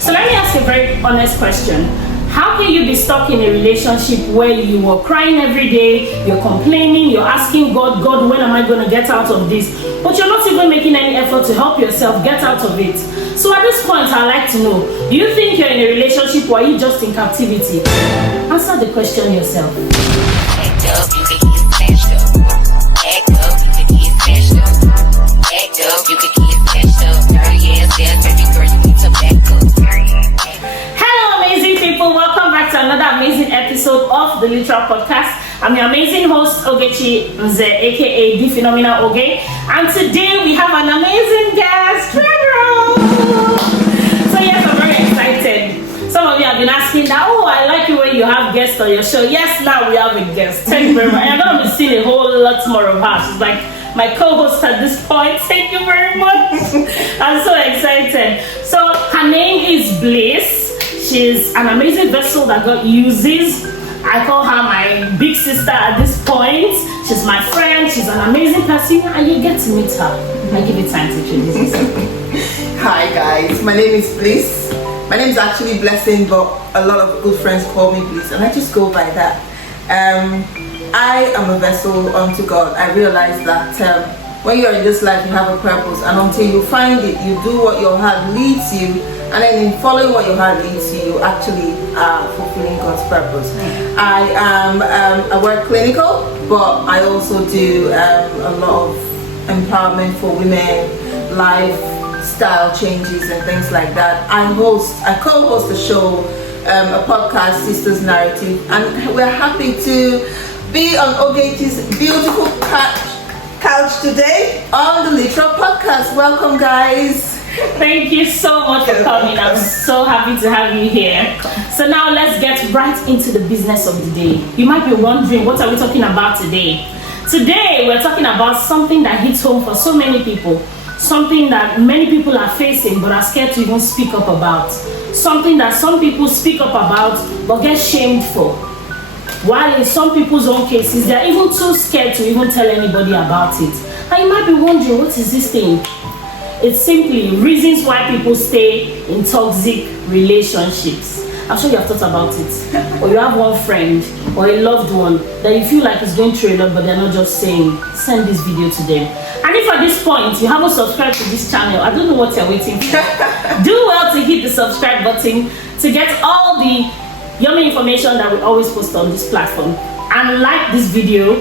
So let me ask a very honest question. How can you be stuck in a relationship where you are crying every day, you're complaining, you're asking God, when am I going to get out of this? But you're not even making any effort to help yourself get out of it. So at this point, I'd like to know, do you think you're in a relationship or are you just in captivity? Answer the question yourself. Act up, you can get smashed up. Act up, you can get smashed up. Act up, you can get smashed up. Dirty ass ass, baby girl, you need to back up. Hello, amazing people. Welcome back to another amazing episode of the Literal Podcast. I'm your amazing host, Ogechi Nze, aka The Phenomenal Oge. And today we have an amazing guest, Trevor. So yes, I'm very excited. Some of you have been asking that, I like it when you have guests on your show. Yes, now we have a guest. Thank you very much. I'm going to be seeing a whole lot more of her. She's like my co-host at this point. Thank you very much. I'm so excited. So her name is Bliss. She's an amazing vessel that God uses. I call her my big sister at this point. She's my friend. She's an amazing person, and you get to meet her. I give you time to introduce yourself. Hi guys, my name is Bliss. My name is actually Blessing, but a lot of good friends call me Bliss, and I just go by that. I am a vessel unto God. I realize that when you're in this life, you have a purpose, and until you find it, you do what your heart leads you, and then in following what your heart leads you, you actually are fulfilling God's purpose. I work clinical, but I also do a lot of empowerment for women, lifestyle changes and things like that. I co-host a show, a podcast, Sisters Narrative, and we're happy to be on Ogechi's beautiful couch today on the Literal Podcast. Welcome, guys. Thank you so much for coming. I'm so happy to have you here. So now let's get right into the business of the day. You might be wondering, what are we talking about today? Today we're talking about something that hits home for so many people. Something that many people are facing but are scared to even speak up about. Something that some people speak up about but get shamed for. While in some people's own cases, they're even too scared to even tell anybody about it. And you might be wondering, what is this thing? It's simply reasons why people stay in toxic relationships. I'm sure you have thought about it. Or you have one friend or a loved one that you feel like is going through a lot, but they're not just saying, send this video to them. And if at this point you haven't subscribed to this channel, I don't know what you're waiting for. Do well to hit the subscribe button to get all the yummy information that we always post on this platform. And like this video,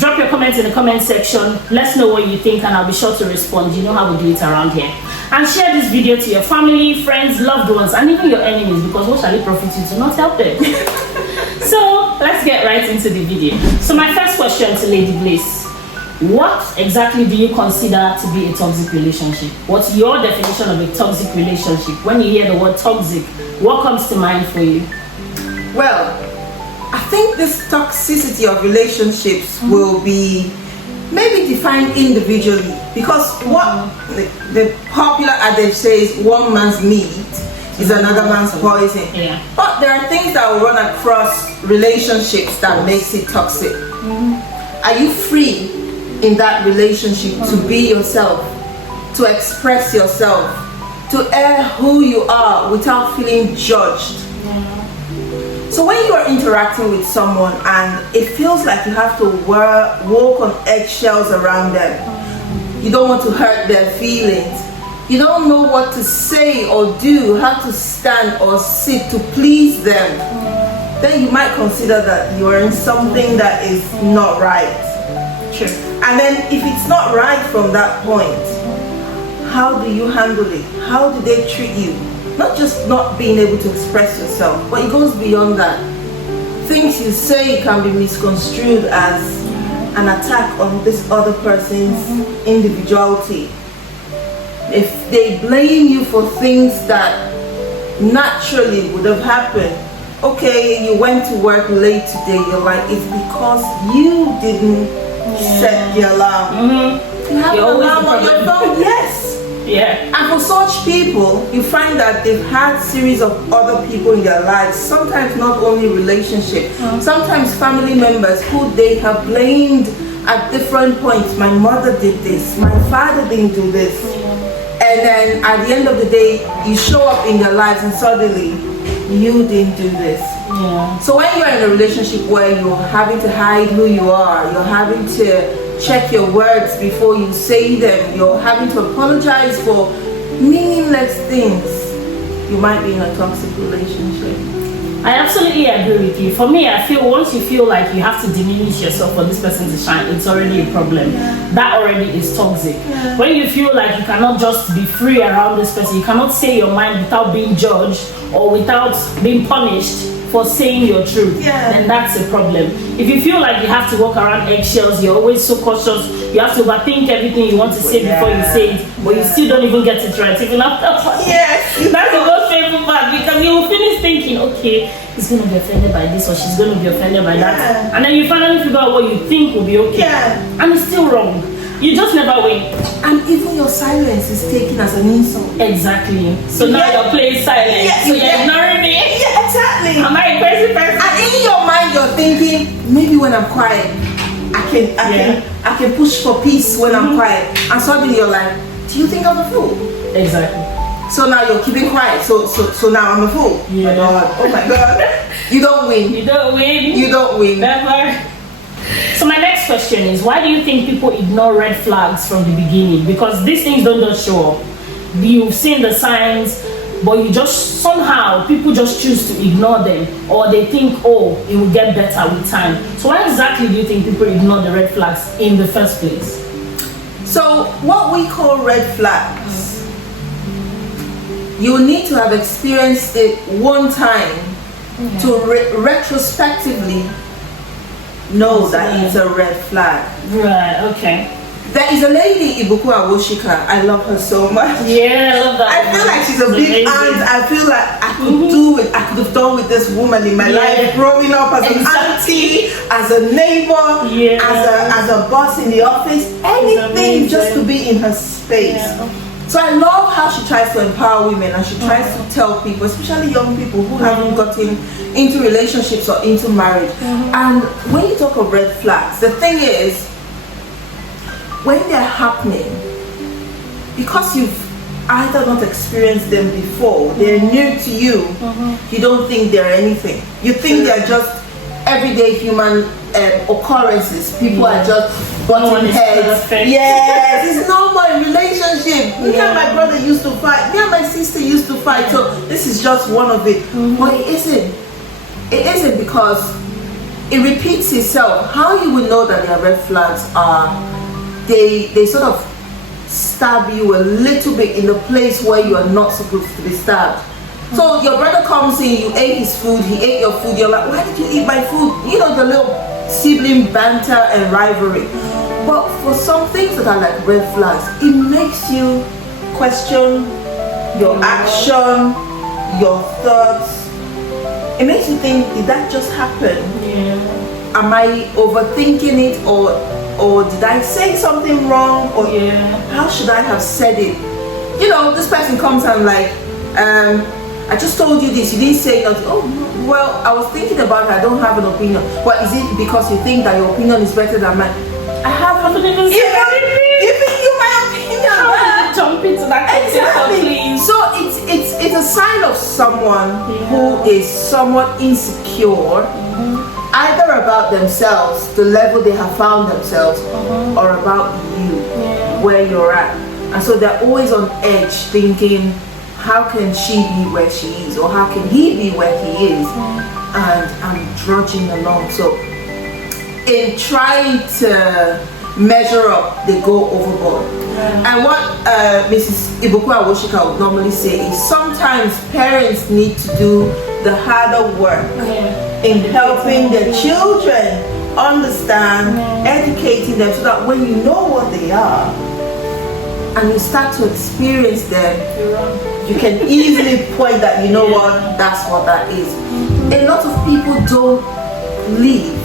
drop your comments in the comment section. Let's know what you think, and I'll be sure to respond. You know how we do it around here. And share this video to your family, friends, loved ones, and even your enemies, because what shall it profit you to not help them? So let's get right into the video. So my first question to Lady Bliss: what exactly do you consider to be a toxic relationship? What's your definition of a toxic relationship? When you hear the word toxic, what comes to mind for you? Well, I think this toxicity of relationships will be maybe defined individually, because what the popular adage says, one man's meat is another man's poison. Yeah. But there are things that will run across relationships that makes it toxic. Are you free in that relationship to be yourself, to express yourself, to air who you are without feeling judged? So when you are interacting with someone and it feels like you have to walk on eggshells around them, you don't want to hurt their feelings, you don't know what to say or do, how to stand or sit to please them, then you might consider that you are in something that is not right. True. And then if it's not right from that point, how do you handle it? How do they treat you? Not just not being able to express yourself, but it goes beyond that. Things you say can be misconstrued as an attack on this other person's individuality. If they blame you for things that naturally would have happened, okay, you went to work late today, you're like, it's because you didn't set the alarm. You have an alarm on your phone, yes. Yeah. And for such people, you find that they've had series of other people in their lives, sometimes not only relationship, sometimes family members who they have blamed at different points. My mother did this, my father didn't do this. And then at the end of the day, you show up in their lives and suddenly you didn't do this. Yeah. So when you're in a relationship where you're having to hide who you are, you're having to check your words before you say them, you're having to apologize for meaningless things, you might be in a toxic relationship. I absolutely agree with you. For me, I feel once you feel like you have to diminish yourself for this person to shine, it's already a problem. That already is toxic. When you feel like you cannot just be free around this person, you cannot say your mind without being judged or without being punished for saying your truth, then that's a problem. If you feel like you have to walk around eggshells, you're always so cautious, you have to overthink everything you want to say before you say it, but you still don't even get it right, even after. Yes. That's the most painful part, because you will finish thinking, okay, he's going to be offended by this or she's going to be offended by that, and then you finally figure out what you think will be okay, and it's still wrong. You just never win. And even your silence is taken as an insult. Exactly. So now you're playing silent. So you're ignoring me. Yeah, exactly. Am I a crazy person? And in your mind, you're thinking, maybe when I'm quiet, I can push for peace when I'm quiet. And suddenly you're like, do you think I'm a fool? Exactly. So now you're keeping quiet. So now I'm a fool. Yeah. Oh my God. You don't win. You don't win. You don't win. Never. So my next question is, why do you think people ignore red flags from the beginning? Because these things don't just show up. You've seen the signs, but you just somehow people just choose to ignore them, or they think, oh, it will get better with time. So why exactly do you think people ignore the red flags in the first place? So what we call red flags, you need to have experienced it one time to retrospectively know that it's a red flag. Right, okay. There is a lady, Ibuku Awoshika. I love her so much. Yeah, I love that. I feel like she's a big aunt. I feel like I could do it. I could have done with this woman in my life, growing up as an auntie, as a neighbor, as a boss in the office, anything just to be in her space. Yeah. So I love how she tries to empower women, and she tries to tell people, especially young people who haven't gotten into relationships or into marriage. And when you talk of red flags, the thing is, when they're happening, because you've either not experienced them before, they're new to you, you don't think they're anything. You think they're just everyday human occurrences. People are just butting heads. Yes, it's normal in relationship. Me and my brother used to fight. Me and my sister used to fight. So this is just one of it. But it isn't. It isn't, because it repeats itself. How you would know that their red flags are, they sort of stab you a little bit in the place where you are not supposed to be stabbed. So your brother comes in, you ate his food, he ate your food, you're like, why did you eat my food? You know, the little sibling banter and rivalry. But for some things that are like red flags, it makes you question your action, your thoughts. It makes you think, did that just happen? Am I overthinking it, or did I say something wrong, or how should I have said it? You know, this person comes and like, I just told you this, you didn't say nothing. Oh, well, I was thinking about it, I don't have an opinion. Well, is it because you think that your opinion is better than mine? I haven't even given you my opinion. How did you jump into that exactly. So it's a sign of someone who is somewhat insecure, either about themselves, the level they have found themselves, or about you, where you're at. And so they're always on edge, thinking, how can she be where she is, or how can he be where he is? And I'm drudging along. So in trying to measure up, they go overboard. And what Mrs. Ibuku Awoshika would normally say is, sometimes parents need to do the harder work in helping their children understand, educating them, so that when you know what they are and you start to experience them, you can easily point that, you know what, that's what that is. A lot of people don't leave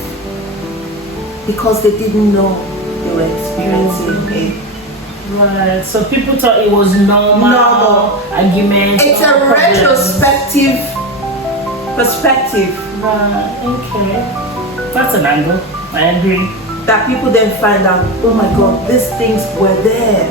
because they didn't know they were experiencing it. Right, so people thought it was normal argument. It's a retrospective perspective. Right, okay. That's an angle, I agree. That people then find out, oh my God, these things were there.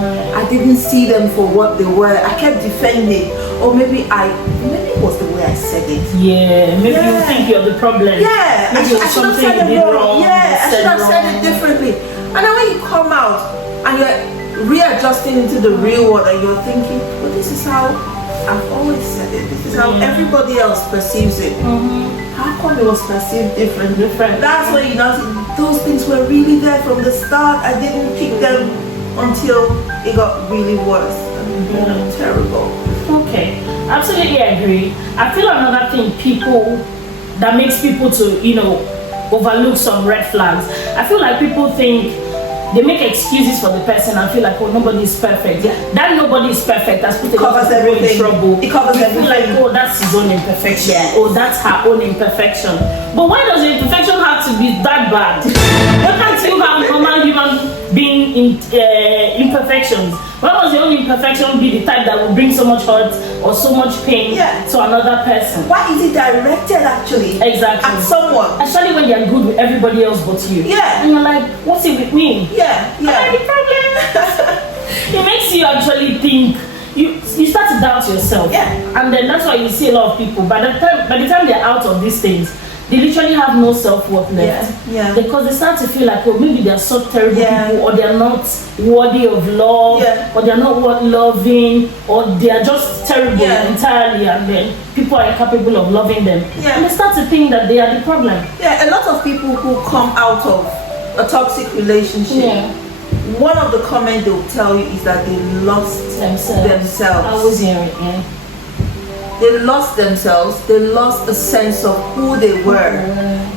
I didn't see them for what they were. I kept defending, or maybe it was the way I said it. Yeah, maybe you think you're the problem. Yeah, maybe it was something you did wrong. Yeah, I should have said it differently. And then when you come out and you're readjusting into the real world, and you're thinking, well, this is how I've always said it. This is how everybody else perceives it. How come it was perceived different? That's when you know those things were really there from the start. I didn't pick them until it got really worse and terrible. Okay, absolutely agree. I feel another thing that makes people to overlook some red flags. I feel like people think they make excuses for the person and feel like, oh, nobody is perfect. Yeah. That nobody is perfect has put a lot of people in trouble. It covers everything. Like, oh, that's his own imperfection. Yes. Oh, that's her own imperfection. But why does the imperfection have to be that bad? Why can't you have normal human being imperfections? Why must your own imperfection be the type that will bring so much hurt or so much pain to another person? Why is it directed actually? Exactly. At someone? Especially when they're good with everybody else but you. Yeah. And you're like, what's it with me? Yeah. Am I the problem? It makes you actually think. You start to doubt yourself. Yeah. And then that's why you see a lot of people, by the time they're out of these things, they literally have no self-worth left. Yeah. Because they start to feel like, oh, maybe they're such terrible people, or they're not worthy of love, or they're not worth loving, or they're just terrible entirely, and then people are incapable of loving them. And they start to think that they are the problem. Yeah, a lot of people who come out of a toxic relationship, one of the comments they'll tell you is that they lost themselves. I was hearing it, They lost themselves. They lost a sense of who they were.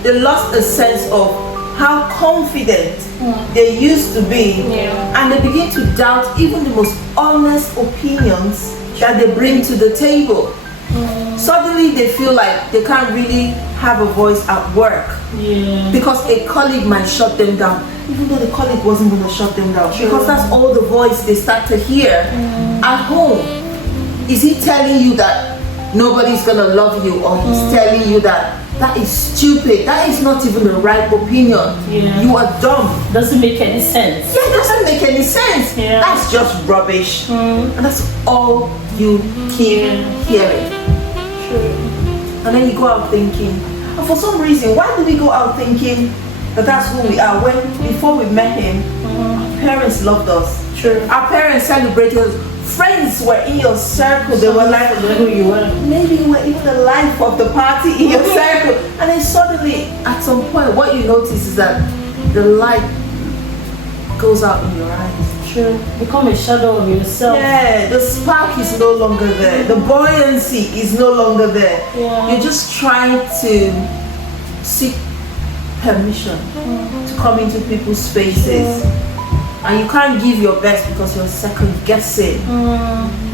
They lost a sense of how confident they used to be. And they begin to doubt even the most honest opinions that they bring to the table. Suddenly they feel like they can't really have a voice at work because a colleague might shut them down, even though the colleague wasn't going to shut them down. Because that's all the voice they start to hear. At home, is he telling you that nobody's gonna love you, or he's telling you that is stupid, that is not even the right opinion, you are dumb? Doesn't make any sense. It doesn't make any sense. That's just rubbish. And that's all you keep hearing. And then you go out thinking, and for some reason, why do we go out thinking that that's who we are, when before we met him, our parents loved us? Our parents celebrated us. Friends were in your circle. They were like who you were. Maybe you were even the life of the party in your circle. And then suddenly, at some point, what you notice is that the light goes out in your eyes. Become a shadow of yourself. Yeah, the spark is no longer there. The buoyancy is no longer there. You're just trying to seek permission to come into people's spaces. And you can't give your best because you're second guessing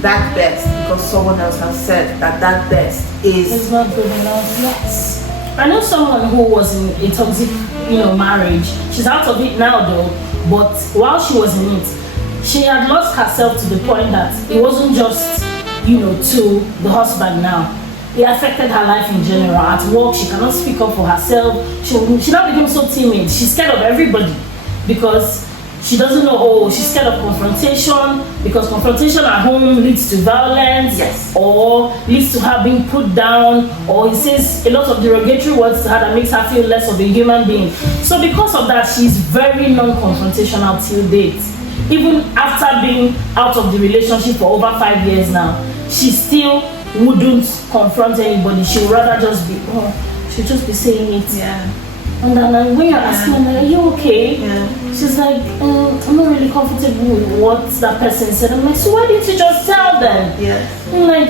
that best, because someone else has said that best is not good enough. Yes. I know someone who was in a toxic, marriage. She's out of it now though, but while she was in it, she had lost herself to the point that it wasn't just, to the husband now. It affected her life in general. At work, she cannot speak up for herself. She not become so timid. She's scared of everybody because she doesn't know, she's scared of confrontation, because confrontation at home leads to violence, or leads to her being put down, or he says a lot of derogatory words to her that makes her feel less of a human being. So because of that, she's very non-confrontational till date. Even after being out of the relationship for over 5 years now, she still wouldn't confront anybody. She would rather just be, she'll just be saying it. And then when you're asking her, are you okay? She's like, I'm not really comfortable with what that person said. I'm like, so why didn't you just tell them? I'm like,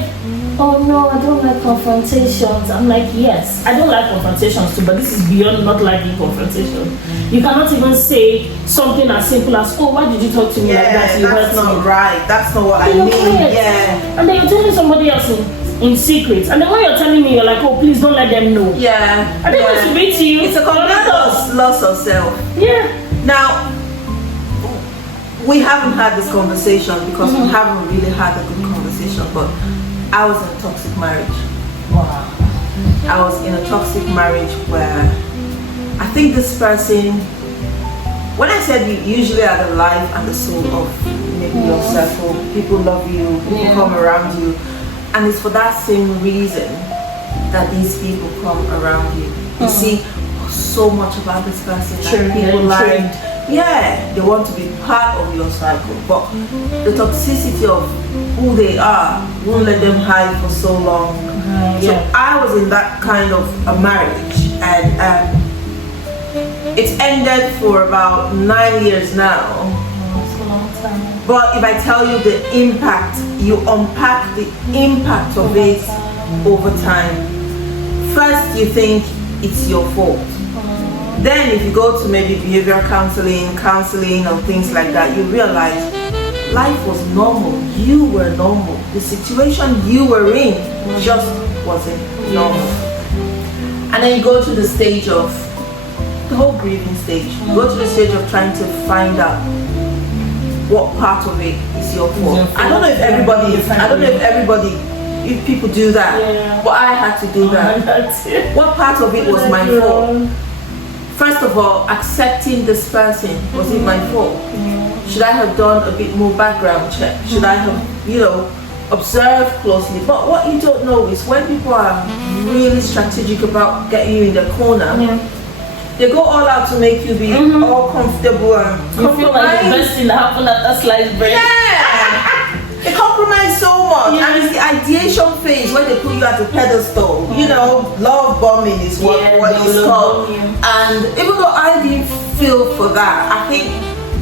oh no, I don't like confrontations. I'm like, yes, I don't like confrontations too, but this is beyond not liking confrontation. You cannot even say something as simple as, oh, why did you talk to me like that? That's not right. That's not what I mean. And then you're telling somebody else in secret, and then when you're telling me, you're like, oh, please don't let them know. I don't want to be to you. It's a complete loss of self. Now, we haven't had this conversation because we haven't really had a good conversation, but I was in a toxic marriage. I was in a toxic marriage where I think this person, when I said we usually are the life and the soul of maybe your circle. People love you, people come around you, and it's for that same reason that these people come around you. You see so much about this person that people like. Yeah, they want to be part of your cycle, but the toxicity of who they are won't let them hide for so long. So I was in that kind of a marriage, and it's ended for about 9 years now. But if I tell you the impact, you unpack the impact of it over time. First, you think it's your fault. Then if you go to maybe behavioral counseling or things like that, you realize life was normal. You were normal. The situation you were in just wasn't normal. And then you go to the stage of the whole grieving stage. You go to the stage of trying to find out what part of it is your fault. I don't know if if people do that, but I had to do that. What part of it was my fault? First of all, accepting this person, was it my fault? Should I have done a bit more background check? Should I have, observed closely? But what you don't know is when people are really strategic about getting you in the corner, they go all out to make you be all comfortable and you feel like the best thing that happened at that sliced bread. They compromise so much, and it's the ideation phase where they put you at a pedestal. Love bombing is what it's called. And even though I didn't feel for that, I think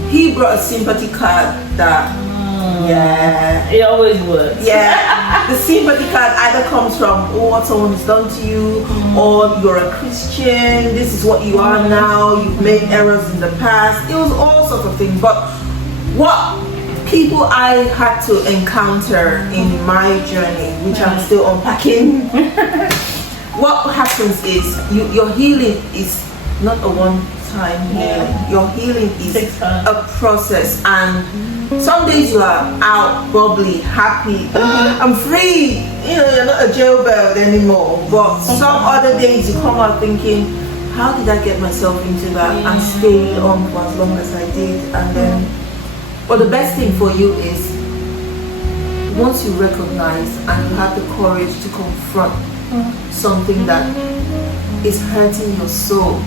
he brought a sympathy card that, it always works. The sympathy card either comes from what someone has done to you, or you're a Christian, this is what you are now, you've made errors in the past. It was all sorts of things. But what people I had to encounter in my journey, which I'm still unpacking, what happens is your healing is not a one-time healing. Your healing is a process, and some days you are out bubbly, happy, I'm free, you're not a jailbird anymore. But some other days you come out thinking, how did I get myself into that and stay on for as long as I did? And then but the best thing for you is once you recognize and you have the courage to confront something that is hurting your soul,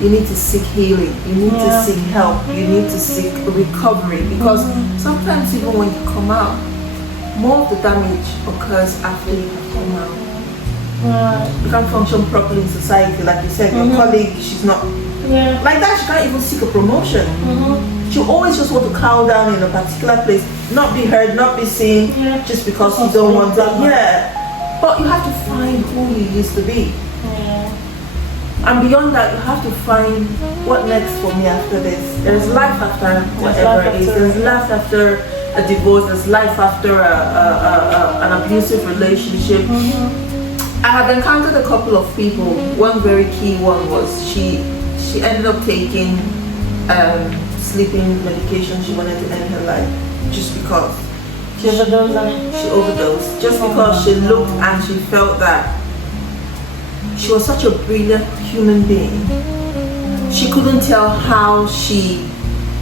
you need to seek healing, you need to seek help, you need to seek recovery, because sometimes even when you come out, more of the damage occurs after you have come out. You can't function properly in society, like you said, your colleague, she's not like that, she can't even seek a promotion. She always just want to cow down in a particular place, not be heard, not be seen, just because you don't want to. But you have to find who you used to be. And beyond that, you have to find what next for me after this. There's life after whatever it is. There's life after a divorce. There's life after an abusive relationship. I have encountered a couple of people. One very key one was she ended up taking sleeping medication. She wanted to end her life just because she overdosed. Just because she looked and she felt that she was such a brilliant human being. She couldn't tell how she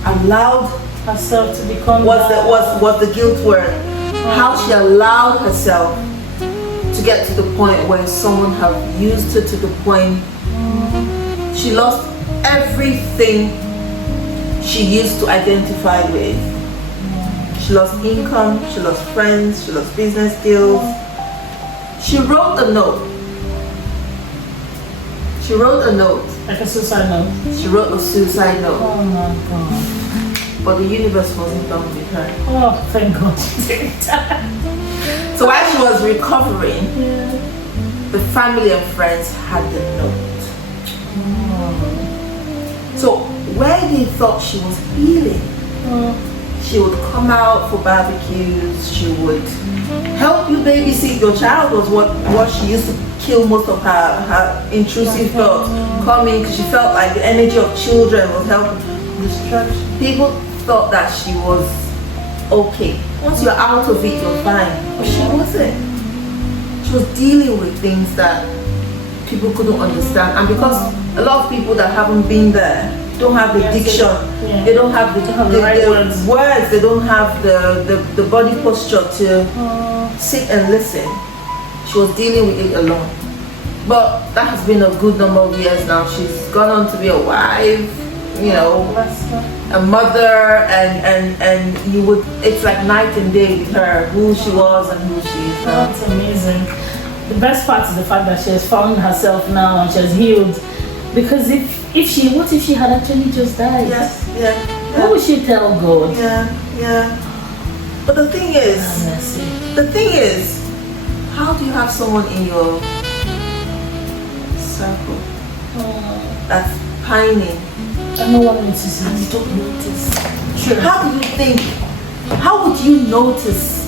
allowed herself to become was the guilt word. How she allowed herself to get to the point where someone had used her to the point she lost everything she used to identify with. She lost income, she lost friends, she lost business deals. She wrote a note. Like a suicide note. She wrote a suicide note. Oh my God. But the universe wasn't done with her. Oh, thank God she did that. So while she was recovering, the family and friends had the note. So where they thought she was healing, she would come out for barbecues, she would help you babysit your child, was what she used to kill most of her intrusive thoughts. Coming because she felt like the energy of children was helping. People thought that she was okay. Once you're out of it, you're fine. But she wasn't. She was dealing with things that people couldn't understand. And because a lot of people that haven't been there don't have the diction Yeah. They don't have the right the words. They don't have the body posture to sit and listen. She was dealing with it alone. But that has been a good number of years now. She's gone on to be a wife, you know, a mother, and you would, it's like night and day with her, who she was and who she is now. That's amazing. The best part is the fact that she has found herself now and she has healed. Because what if she had actually just died? Yes, yeah. What would she tell God? Yeah. But the thing is, how do you have someone in your circle that's pining And no one notices. and you don't notice? True. How would you notice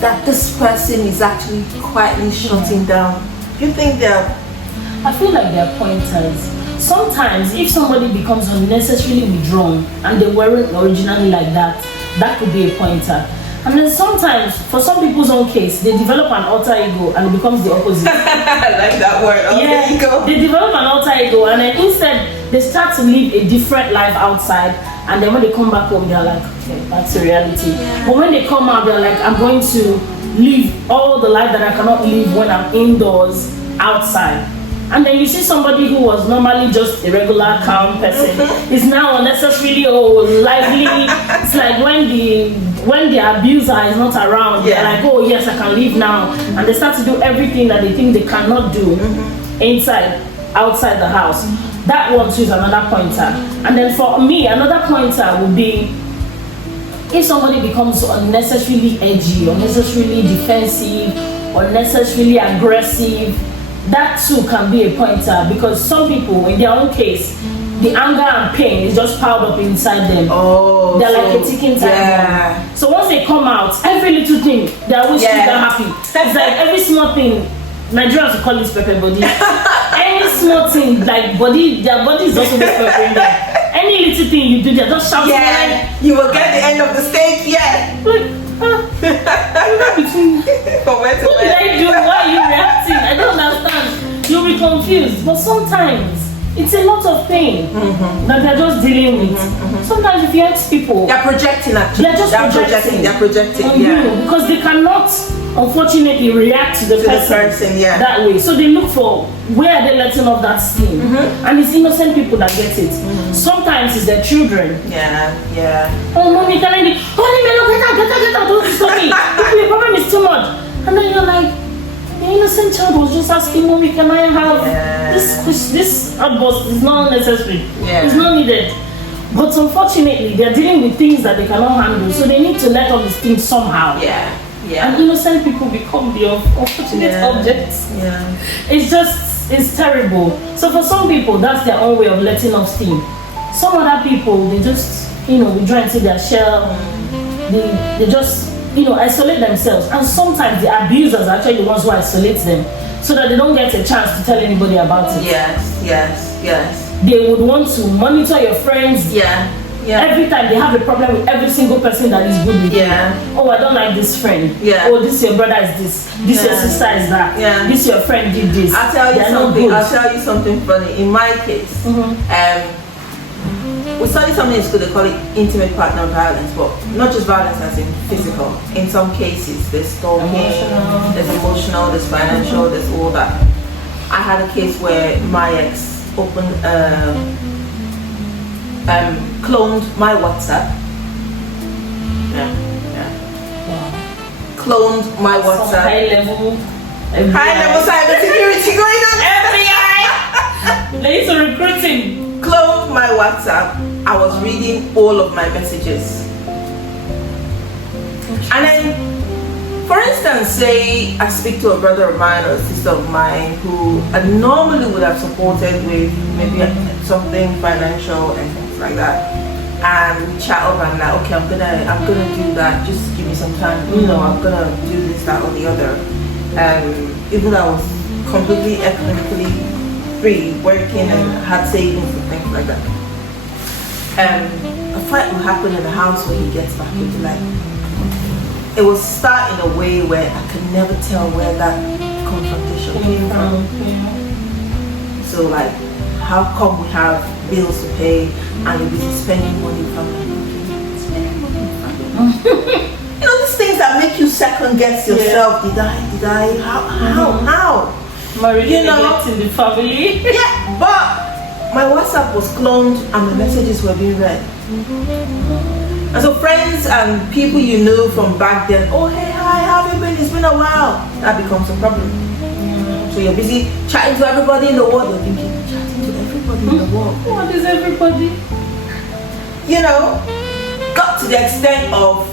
that this person is actually quietly shutting down? Do you think I feel like they're pointers. Sometimes if somebody becomes unnecessarily withdrawn and they weren't originally like that, that could be a pointer. And then sometimes, for some people's own case, they develop an alter ego and it becomes the opposite. I like that word, alter ego. They develop an alter ego and then instead they start to live a different life outside, and then when they come back home they're like, okay, that's a reality. But when they come out they're like, I'm going to live all the life that I cannot live when I'm indoors outside. And then you see somebody who was normally just a regular calm person is now unnecessarily lively. It's like when the abuser is not around, they're like, oh yes, I can leave now, and they start to do everything that they think they cannot do outside the house. That one too is another pointer. And then for me, another pointer would be if somebody becomes unnecessarily edgy, unnecessarily defensive, unnecessarily aggressive. That too can be a pointer, because some people, in their own case, the anger and pain is just piled up inside them. They're like a ticking time bomb. So once they come out, every little thing, they're always super happy. It's like every small thing, Nigerians will call it pepper body. Any small thing, like their body is also peppering them. Any little thing you do, they're just shouting. You will get the end of the stage, Between what did I do? Why are you reacting? I don't understand. You'll be confused. But sometimes it's a lot of pain that they're just dealing with. Sometimes if you ask people, they're projecting actually. They're projecting on you, because they cannot unfortunately react to the person that way. So they look for where are they letting off that steam. And it's innocent people that get it. Sometimes it's their children. Oh mommy, can I be? Oh get out, don't stop me. The problem is too much. And then you're like, the innocent child was just asking mommy, can I have this outburst is not necessary. It's not needed. But unfortunately they're dealing with things that they cannot handle, so they need to let off these things somehow. And innocent people become the unfortunate objects. It's terrible. So for some people that's their own way of letting off steam. Some other people, they just withdraw into their shell. They just isolate themselves, and sometimes the abusers are actually the ones who isolate them, so that they don't get a chance to tell anybody about it. They would want to monitor your friends. Every time they have a problem with every single person that is good with you. Oh, I don't like this friend. Oh, this your brother is this. This your sister is that. This your friend did this. I'll tell you something funny. In my case, we studied something in school, they call it intimate partner violence, but not just violence as in physical. In some cases, there's stalking, there's emotional, there's financial, there's all that. I had a case where my ex cloned my WhatsApp. Cloned my WhatsApp. High level cyber security going on. FBI. They used to recruit him. Cloned my WhatsApp. I was reading all of my messages. And then, for instance, say I speak to a brother of mine or a sister of mine who I normally would have supported with maybe something financial and things like that. And we chat over and like, okay, I'm gonna do that. Just give me some time. I'm gonna do this, that, or the other. Even though I was completely economically free, working and had savings and things like that. A fight will happen in the house when he gets back. It'll be like, it will start in a way where I can never tell where that confrontation came from. So like, how come we have bills to pay and you're busy spending money from spending money family? You know, these things that make you second guess yourself. Did I, how? Married, You know? neglecting the family. Yeah, but my WhatsApp was cloned and my messages were being read. And so friends and people you know from back then, oh hey, hi, how have you been? It's been a while. That becomes a problem. So you're busy chatting to everybody in the world. You're thinking, chatting to everybody in the world. What is everybody? You know, got to the extent of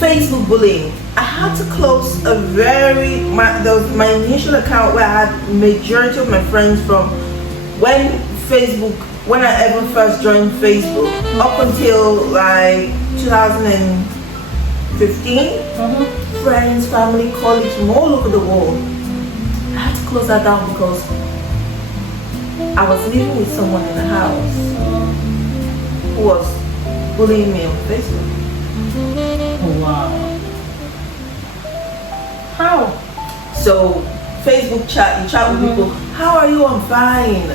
Facebook bullying. I had to close my initial account where I had majority of my friends from when I ever first joined Facebook up until like 2015. Friends, family, colleagues from all over the world. I had to close that down because I was living with someone in the house who was bullying me on Facebook. Oh, wow. How? So Facebook chat, you chat with people. How are you? I'm fine.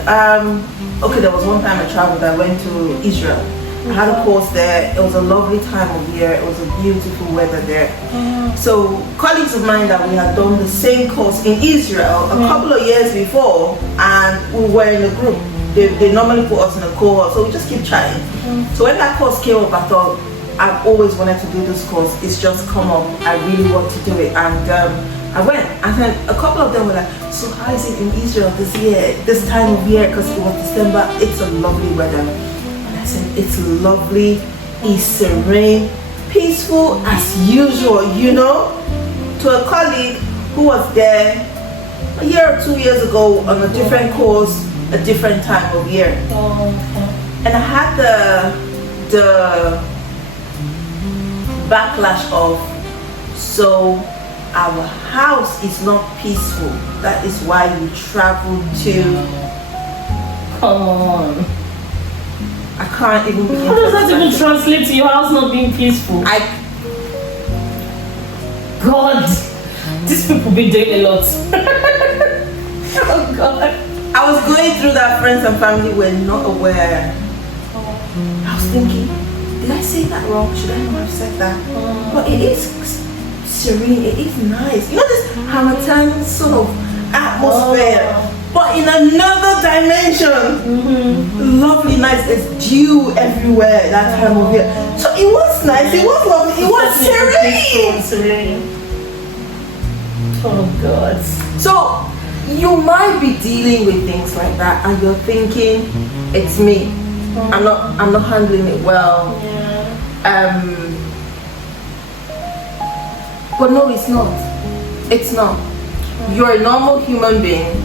Okay, there was one time I traveled. I went to Israel. I had a course there. It was a lovely time of year. It was a beautiful weather there. So colleagues of mine that we had done the same course in Israel a couple of years before, and we were in a group. They normally put us in a cohort, so we just keep chatting. So when that course came up, I thought, I've always wanted to do this course. It's just come up. I really want to do it, and I went. And then a couple of them were like, "So how is it in Israel this year, this time of year?" Because it was December. It's a lovely weather. And I said, "It's lovely. It's serene, peaceful as usual." You know, to a colleague who was there a year or 2 years ago on a different course, a different time of year, and I had the backlash of, so our house is not peaceful, that is why you travel to. Come on. I can't even begin. How does that even translate to your house not being peaceful? God, these people be doing a lot. Oh God. I was going through that. Friends and family were not aware. I was thinking, did I say that wrong? Should I not have said that? But it is serene, it is nice. You know this Hamilton sort of atmosphere, but in another dimension. Lovely, nice. There's dew everywhere that time of year. So it was nice, it was lovely, it was serene. Oh God. So you might be dealing with things like that and you're thinking, it's me. I'm not handling it well. But no, it's not. It's not. You're a normal human being.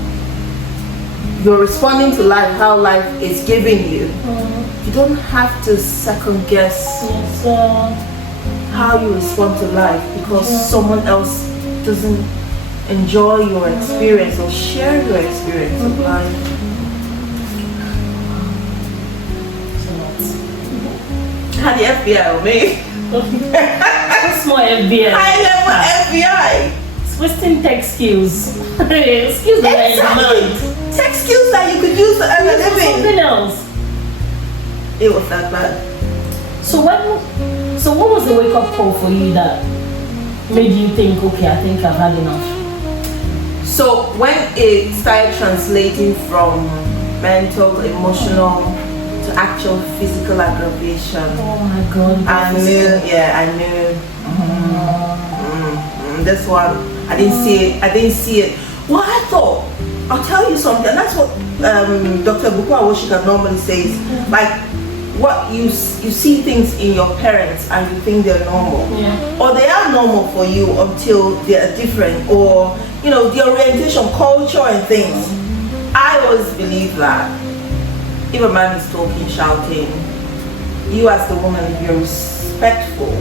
You're responding to life how life is giving you. You don't have to second guess how you respond to life because someone else doesn't enjoy your experience or share your experience of life. Had the FBI on me. What's more FBI? I never FBI. Twisting tech skills. Skills that are in demand. Tech skills that you could use to earn a living. Something else. It was that bad. So what was the wake up call for you that made you think, okay, I think I've had enough? So when it started translating from mental, emotional to actual physical aggravation, Oh my God. I knew. This one, I didn't see it. Well, I thought, I'll tell you something, and that's what Dr. Bukwa Woshika normally says. Like, what you see things in your parents and you think they're normal, or they are normal for you until they are different, or you know, the orientation, culture, and things. I always believe that if a man is talking, shouting, you as the woman, if you're respectful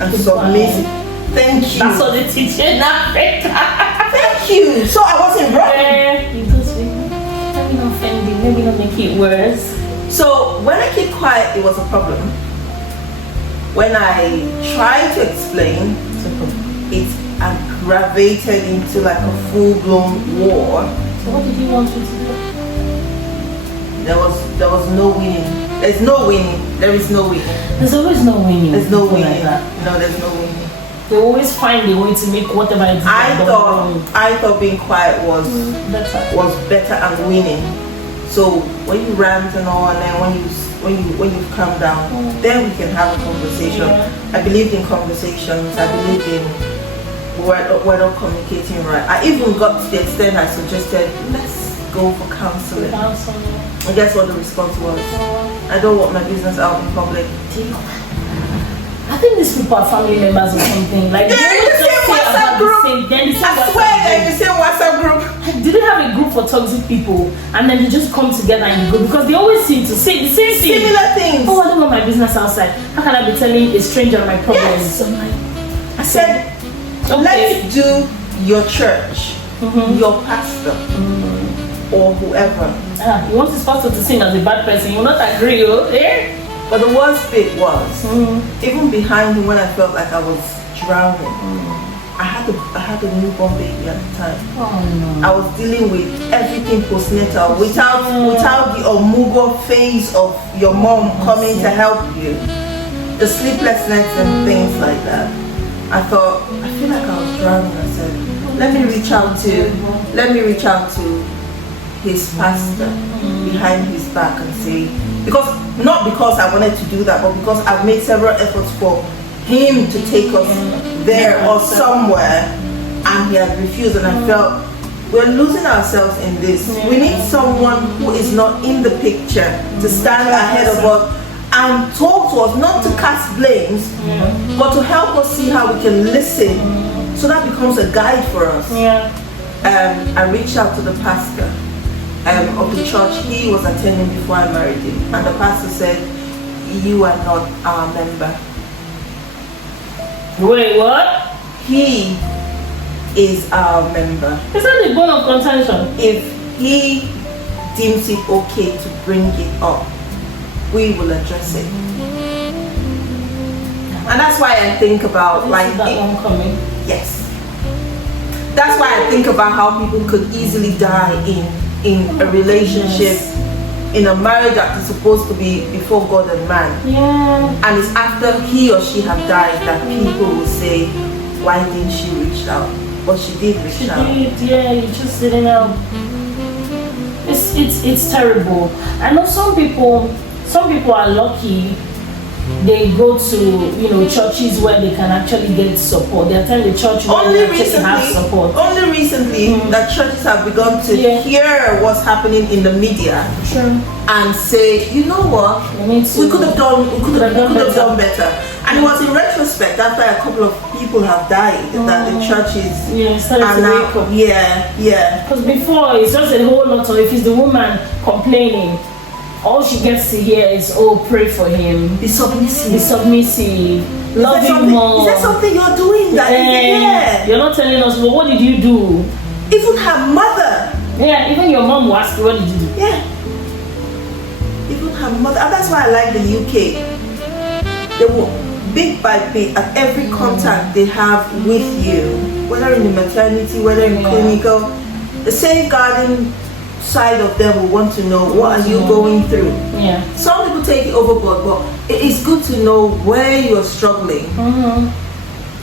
and submissive, thank you. That's what they teach you in Africa. Thank you. So I wasn't wrong. You just maybe not offending, maybe not make it worse. So when I keep quiet, it was a problem. When I try to explain, it aggravated into like a full-blown war. So what did you want me to do? there was no winning. There's no winning. There is no winning. There's always no winning. There's no People winning. like that. No, there's no winning. They always find a way to make whatever it is. I thought being quiet was better and winning. So when you rant and all, and then when you calm down, then we can have a conversation. Yeah. I believed in conversations. I believed in we're not communicating right. I even got to the extent I suggested, let's go for counseling. And guess what the response was? I don't want my business out in public. I think these people are family members or something. Like, they're in the same WhatsApp group. I swear they're in the same WhatsApp group. Do they have a group for toxic people and then they just come together and go? Because they always seem to say the same thing. Similar things. Oh, I don't want my business outside. How can I be telling a stranger my problems? Yes. I'm like, I said, let's do your church, your pastor, or whoever. You want this pastor to sing as a bad person, you will not agree, eh? But the worst bit was, even behind him when I felt like I was drowning, I had a newborn baby at the time. Oh, no. I was dealing with everything postnatal without the omugo phase of your mom coming to help you, the sleeplessness and things like that. I feel like I was drowning. I said, let me reach out to his pastor behind his back and say, not because I wanted to do that, but because I've made several efforts for him to take us there or somewhere, and he has refused. And I felt we're losing ourselves in this. We need someone who is not in the picture to stand ahead of us and talk to us, not to cast blames, but to help us see how we can listen, so that becomes a guide for us. I reached out to the pastor of the church he was attending before I married him, and the pastor said, you are not our member. Wait, what? He is our member. Is that the bone of contention? If he deems it okay to bring it up, we will address it. And that's why I think about yes. That's why I think about how people could easily die in a relationship, in a marriage that is supposed to be before God and man. And it's after he or she have died that people will say, why didn't she reach out? But she did reach out. You just didn't know. It's terrible. I know some people are lucky. They go to churches where they can actually get support. They attend the church where they actually have support. Only recently that churches have begun to hear what's happening in the media and say, you know what, we could have done better. And it was in retrospect, after a couple of people have died, that the churches started to wake up. Because before it's just a whole lot of, if it's the woman complaining, all she gets to hear is, oh, pray for him. Be submissive. Love him more. Is there something you're doing that you're not telling us, well, what did you do? Even her mother. Yeah, even your mom will ask you, what did you do? Yeah. Even her mother. And that's why I like the UK. They will, bit by bit, at every contact they have with you, whether in the maternity, whether in clinical, the safeguarding side of them will want to know, what are you going through? Some people take it overboard, but it is good to know where you are struggling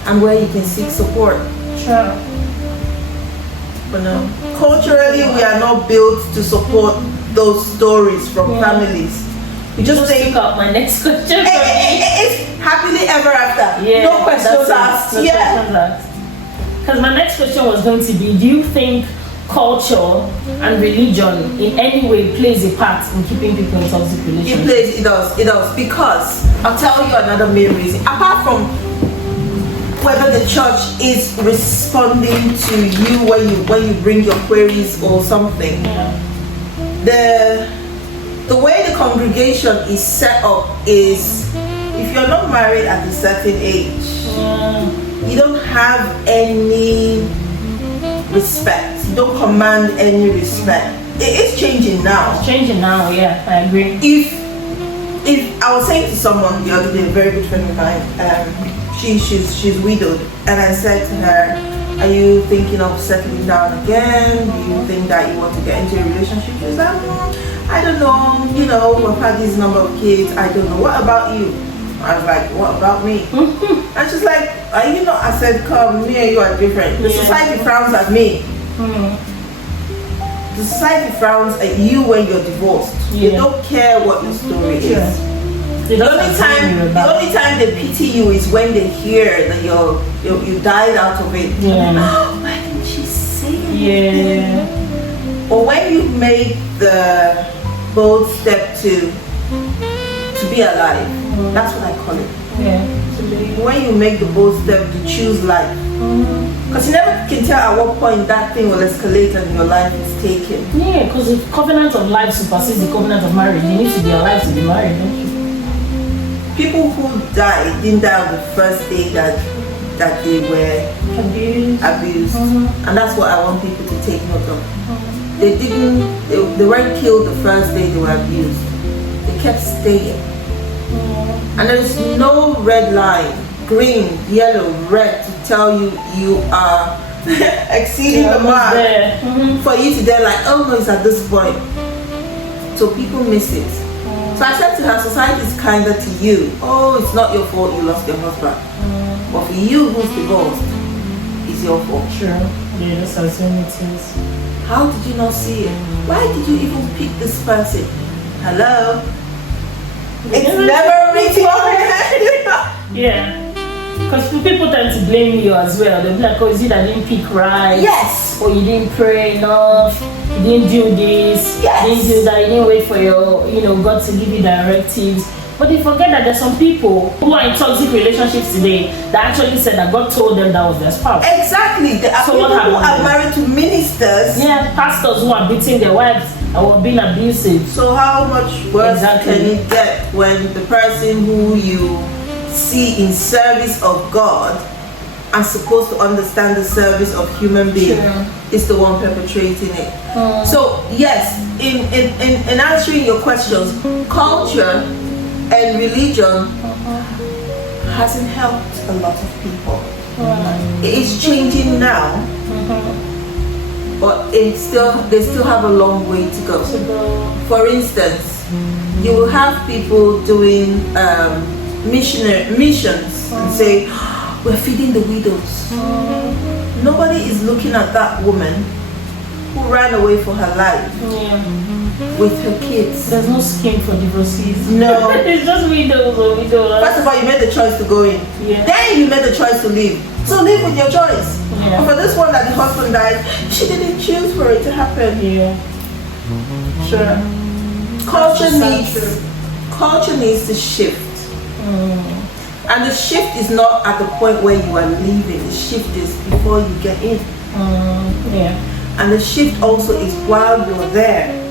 and where you can seek support. But no, culturally we are not built to support those stories from families. We just think up my next question. It's happily ever after. No questions asked. Because my next question was going to be, do you think culture and religion in any way plays a part in keeping people in toxic relationships? It does. Because I'll tell you another main reason. Apart from whether the church is responding to you when you bring your queries or something, the way the congregation is set up is, if you're not married at a certain age, you don't have any respect. You don't command any respect. It is changing now. It's changing now, I agree. If I was saying to someone the other day, a very good friend of mine, she's widowed, and I said to her, are you thinking of settling down again? Do you think that you want to get into a relationship? She was like, I don't know, you know, we've had this number of kids, I don't know. What about you? I was like, what about me? And she's like, are you not? I said, come, me and you are different. The society frowns at me. The society frowns at you when you're divorced. They don't care what your story is. The only time they pity you is when they hear that you died out of it. Oh, why didn't she say anything? Or when you make the bold step to be alive. That's what I call it. When you make the bold step to choose life. Because you never can tell at what point that thing will escalate and your life is taken. Yeah, because the covenant of life supersedes the covenant of marriage. You need to be alive to be married, don't you? People who died didn't die on the first day that they were abused. And that's what I want people to take note of. They weren't killed the first day they were abused. They kept staying. And there is no red line, green, yellow, red, to tell you you are exceeding the mark for you to then like, oh no, it's at this point. So people miss it. So I said to her, society is kinder to you. Oh, it's not your fault you lost your husband. But for you who's divorced, it's your fault. Sure. Yeah, that's how it is. How did you not see it? Why did you even pick this person? Hello? It's never written. Yeah. Because people tend to blame you as well. They'll be like, oh, is it that you didn't pick right? Yes. Or you didn't pray enough. You didn't do this. Yes. You didn't do that. You didn't wait for your, God to give you directives. But they forget that there's some people who are in toxic relationships today that actually said that God told them that was their spouse. Exactly. There are people who are married to ministers. Yeah, pastors who are beating their wives and were being abusive. So how much worse can it get when the person who you see in service of God and supposed to understand the service of human being is the one perpetrating it? So yes, in answering your questions, culture and religion hasn't helped a lot of people. It is changing now, but they still have a long way to go. For instance, you will have people doing missions and say, we're feeding the widows. Nobody is looking at that woman who ran away for her life with her kids. There's no scheme for divorcees. No. It's just widows or widows. First of all, you made the choice to go in. Then you made the choice to leave. So live with your choice. But for this one that the husband died, she didn't choose for it to happen. Sure. Culture needs to shift. And the shift is not at the point where you are leaving. The shift is before you get in. And the shift also is while you're there.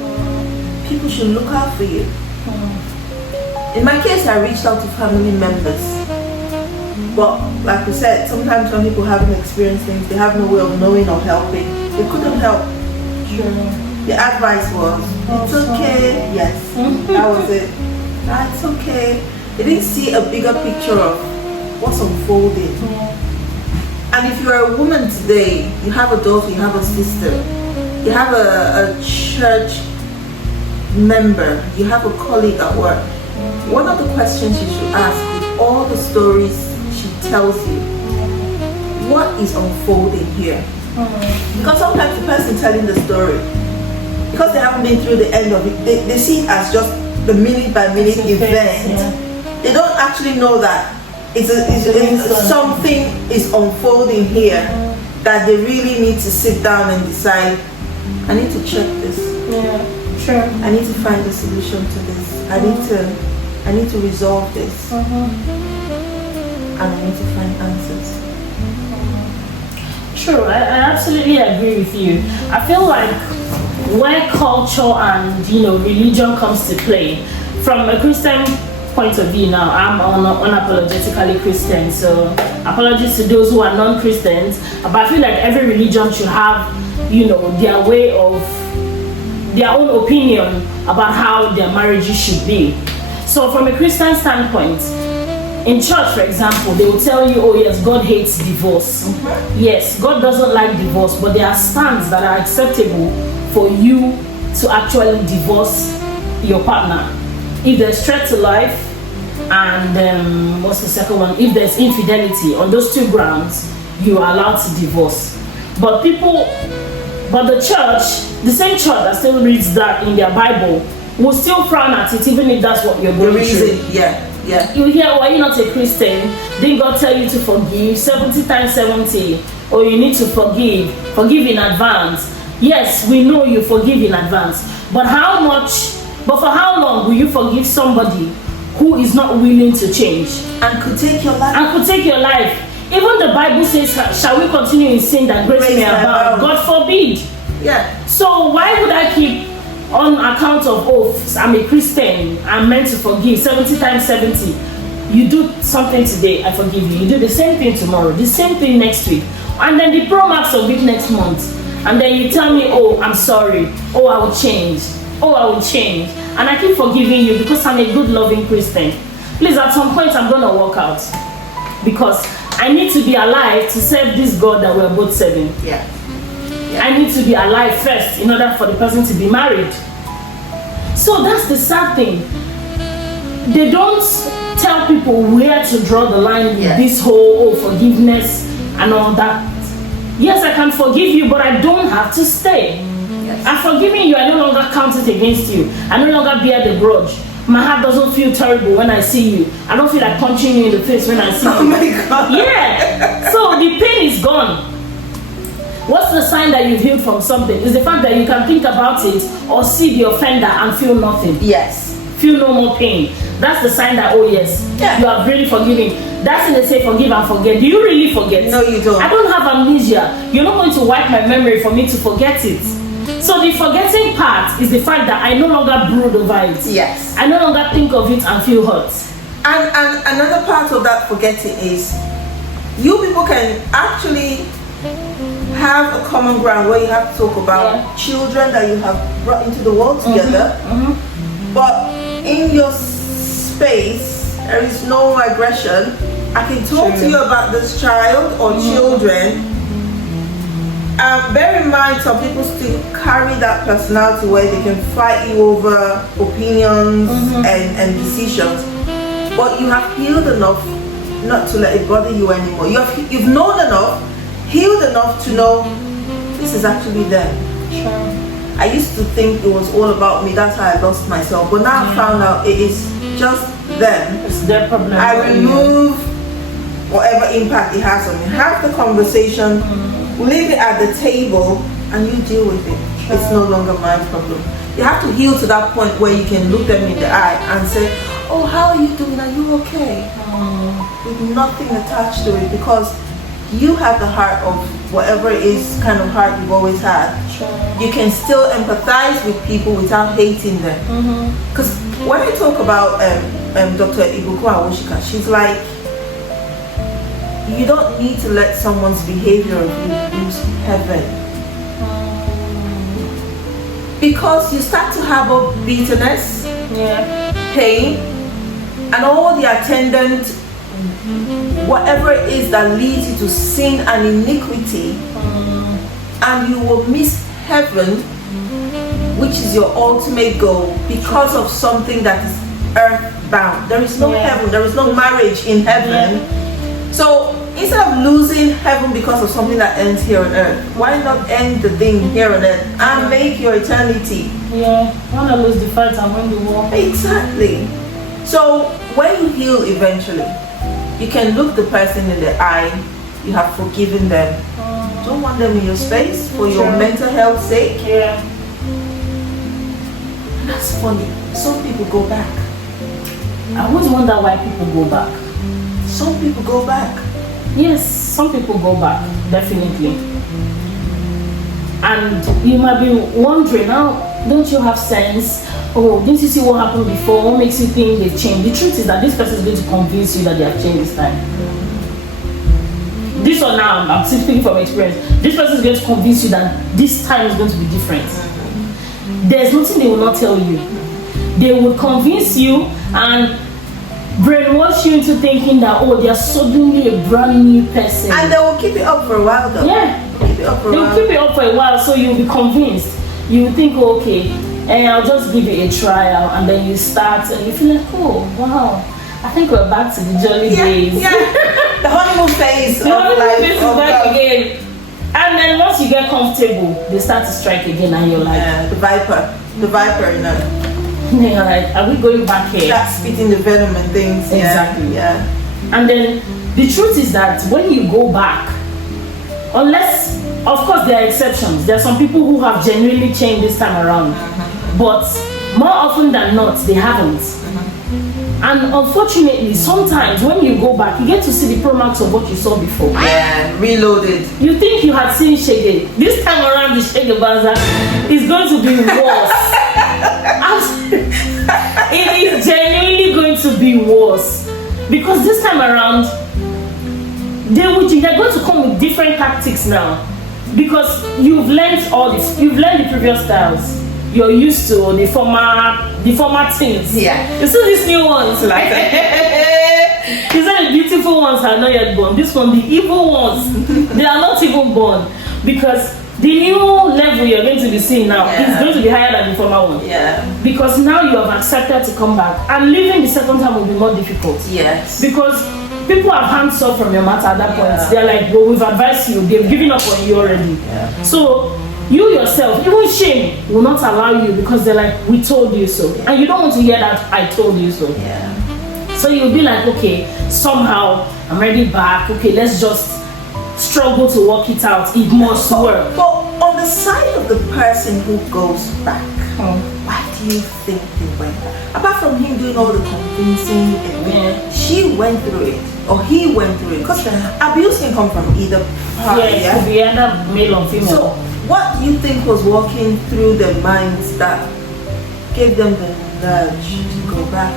People should look out for you. In my case, I reached out to family members. But like we said, sometimes when people haven't experienced things, they have no way of knowing or helping. They couldn't help. The advice was, it's okay. Yes, that was it. It's okay. They didn't see a bigger picture of what's unfolding. And if you're a woman today, you have a daughter, you have a sister, you have a church member, you have a colleague at work, one of the questions you should ask with all the stories she tells you, what is unfolding here? Because sometimes the person telling the story, because they haven't been through the end of it, they see it as just the minute by minute event. They don't actually know that something is unfolding here that they really need to sit down and decide, I need to check this. I need to find a solution to this. I need to resolve this. And I need to find answers. True, I absolutely agree with you. I feel like where culture and religion comes to play, from a Christian point of view now, I'm unapologetically Christian, so apologies to those who are non-Christians, but I feel like every religion should have their way of their own opinion about how their marriages should be. So from a Christian standpoint, in church, for example, they will tell you, oh yes, God hates divorce. Yes, God doesn't like divorce, but there are stands that are acceptable for you to actually divorce your partner. If there's threat to life, and what's the second one? If there's infidelity, on those two grounds, you are allowed to divorce. But the church, the same church that still reads that in their Bible, will still frown at it, even if that's what you're going through. Yeah. You hear, why you're not a Christian? Didn't God tell you to forgive 70 times 70? Or you need to forgive in advance. Yes, we know you forgive in advance. But for how long will you forgive somebody who is not willing to change? And could take your life. Even the Bible says, shall we continue in sin that grace may abound? God forbid. Yeah. So why would I keep, on account of oaths, I'm a Christian, I'm meant to forgive 70 times 70. You do something today, I forgive you. You do the same thing tomorrow, the same thing next week. And then the pro max of it next month. And then you tell me, oh, I'm sorry. Oh, I will change. Oh, I will change. And I keep forgiving you because I'm a good, loving Christian. Please, at some point, I'm going to walk out. Because I need to be alive to serve this God that we're both serving. Yeah. I need to be alive first in order for the person to be married. So that's the sad thing. They don't tell people where to draw the line with this whole forgiveness and all that. Yes, I can forgive you, but I don't have to stay. Yes. I'm forgiving you, I no longer count it against you. I no longer bear the grudge. My heart doesn't feel terrible when I see you. I don't feel like punching you in the face when I see you. Oh my God. Yeah. So the pain is gone. What's the sign that you've healed from something? Is the fact that you can think about it or see the offender and feel nothing. Yes. Feel no more pain. That's the sign that, oh yes, you are really forgiving. That's in the say forgive and forget. Do you really forget? No, you don't. I don't have amnesia. You're not going to wipe my memory for me to forget it. So the forgetting part is the fact that I no longer brood over it. Yes. I no longer think of it and feel hurt. And another part of that forgetting is you people can actually have a common ground where you have to talk about children that you have brought into the world together. But in your space, there is no aggression. I can talk to you about this child or children. Bear in mind, some people still carry that personality where they can fight you over opinions and decisions. But you have healed enough not to let it bother you anymore. You've known enough, healed enough to know this is actually them. I used to think it was all about me, that's how I lost myself. But now I found out it is just them. It's their problem. I remove whatever impact it has on me. Have the conversation, leave it at the table, and you deal with it. It's no longer my problem. You have to heal to that point where you can look them in the eye and say, oh, how are you doing? Are you okay? With nothing attached to it, because you have the heart of whatever it is kind of heart you've always had. You can still empathize with people without hating them. Because when I talk about Dr. Ibuku Awoshika, she's like, you don't need to let someone's behavior of you lose heaven. Because you start to have a bitterness, pain, and all the attendant, whatever it is that leads you to sin and iniquity, and you will miss heaven, which is your ultimate goal, because of something that is earthbound. There is no heaven, there is no marriage in heaven. So instead of losing heaven because of something that ends here on earth, why not end the thing here on earth and make your eternity? Want to lose the fight and win the war. Exactly. So when you heal eventually, you can look the person in the eye. You have forgiven them. Don't want them in your space for your mental health sake. That's funny. Some people go back. I always wonder why people go back. Some people go back. Yes, some people go back, definitely. And you might be wondering, now, don't you have sense? Oh, didn't you see what happened before? What makes you think they've changed? The truth is that this person is going to convince you that they have changed this time. This one now, I'm speaking from experience. This person is going to convince you that this time is going to be different. There's nothing they will not tell you. They will convince you and brainwash you into thinking that, oh, they are suddenly a brand new person. And they will keep it up for a while though. Yeah. Keep it up for a while. They'll keep it up for a while, so you'll be convinced. You will think, oh, okay, and I'll just give it a trial, and then you start and you feel like, oh wow, I think we're back to the jolly days. Yeah. The honeymoon phase The of honeymoon life. phase is of back love. again. And then once you get comfortable, they start to strike again, and you're like, Yeah, the viper, you know, you're like, are we going back here? start spitting the venom and things. Yeah, Exactly. Yeah. And then the truth is that when you go back, unless, of course, there are exceptions. There are some people who have genuinely changed this time around, but more often than not, they haven't. And unfortunately, sometimes when you go back, you get to see the pro marks of what you saw before. Yeah, reloaded. You think you had seen Shege. This time around, the Shege Banza is going to be worse. It is genuinely going to be worse. Because this time around, they're going to come with different tactics now. Because you've learned you've learned the previous styles. You're used to the former things. Yeah. You see these new ones, like you said the beautiful ones are not yet born. This one, the evil ones, they are not even born. Because the new level you're going to be seeing now is going to be higher than the former one. Yeah. Because now you have accepted to come back. And leaving the second time will be more difficult. Yes. Because people have hands off from your matter at that point. They're like, well, we've advised you. They've given up on you already. Yeah. So you yourself, even shame will not allow you, because they're like, we told you so. And you don't want to hear that, I told you so. Yeah. So you'll be like, okay, somehow I'm already back. Okay, let's just struggle to work it out. It must work. But on the side of the person who goes back, why do you think they went back? Apart from him doing all the convincing, she went through it, or he went through it. Because abuse can come from either party. It could be either male or female. So, what do you think was walking through their minds that gave them the urge to go back?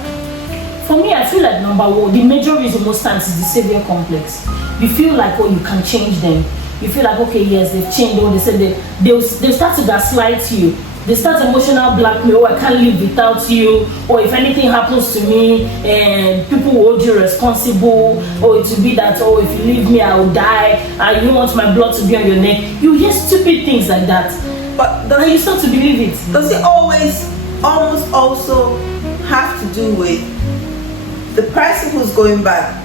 For me, I feel like number one, the major reason most times is the savior complex. You feel like, oh, you can change them. You feel like, okay, yes, they've changed. Or they said they'll start to gaslight you. They start emotional blackmail. Oh, I can't live without you. Or if anything happens to me, and people will hold you responsible. Or it will be that, oh, if you leave me, I will die. I don't want my blood to be on your neck. You hear stupid things like that. But And you start to believe it. does it almost also have to do with the person who's going back,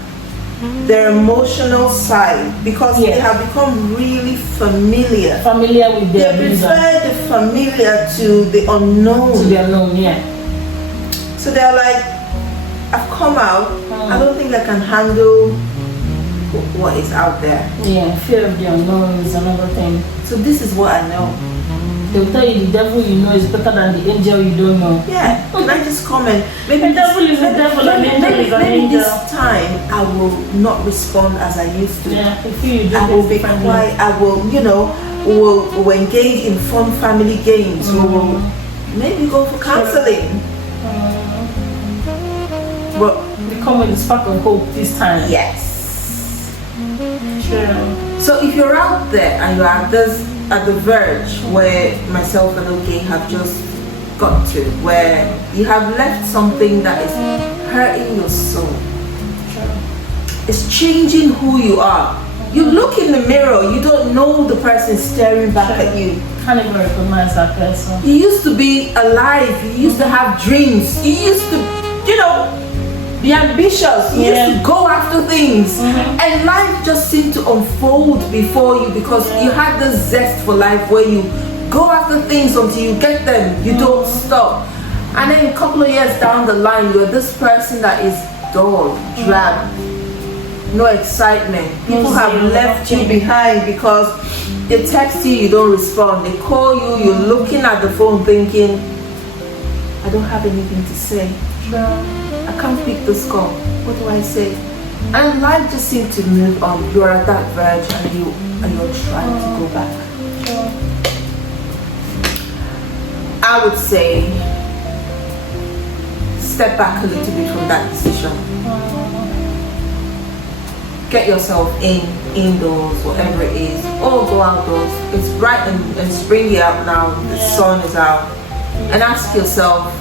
their emotional side, because they have become really familiar With they their abuser. prefer the familiar to the unknown. To the unknown, yeah. So they're like, I've come out, I don't think I can handle what is out there. Yeah, fear of the unknown is another thing. So this is what I know. They'll tell you the devil you know is better than the angel you don't know. Yeah, can I just comment? Maybe The devil is a devil and the angel is an maybe angel. this time I will not respond as I used to. Yeah, if you do I will be differently. quiet. I will, we'll engage in fun family games. We will maybe go for counseling. But They come with a spark of hope this time. yes. Sure. So if you're out there and you're at the verge where myself and OK have just got to, where you have left something that is hurting your soul, it's changing who you are. You look in the mirror, you don't know the person staring back at you. Can't even recognize that person. You used to be alive, you used to have dreams, you used to, be ambitious, you used to go after things, and life just seemed to unfold before you because you had this zest for life where you go after things until you get them, you don't stop. And then a couple of years down the line, you're this person that is dull, drab, no excitement. People have left you behind because they text you, you don't respond. They call you, you're looking at the phone thinking, I don't have anything to say. I can't pick this call. What do I say? And life just seemed to move on. You're at that verge and you're trying to go back. I would say step back a little bit from that decision. Get yourself indoors, whatever it is, or go outdoors. It's bright and springy out now. The sun is out, and ask yourself,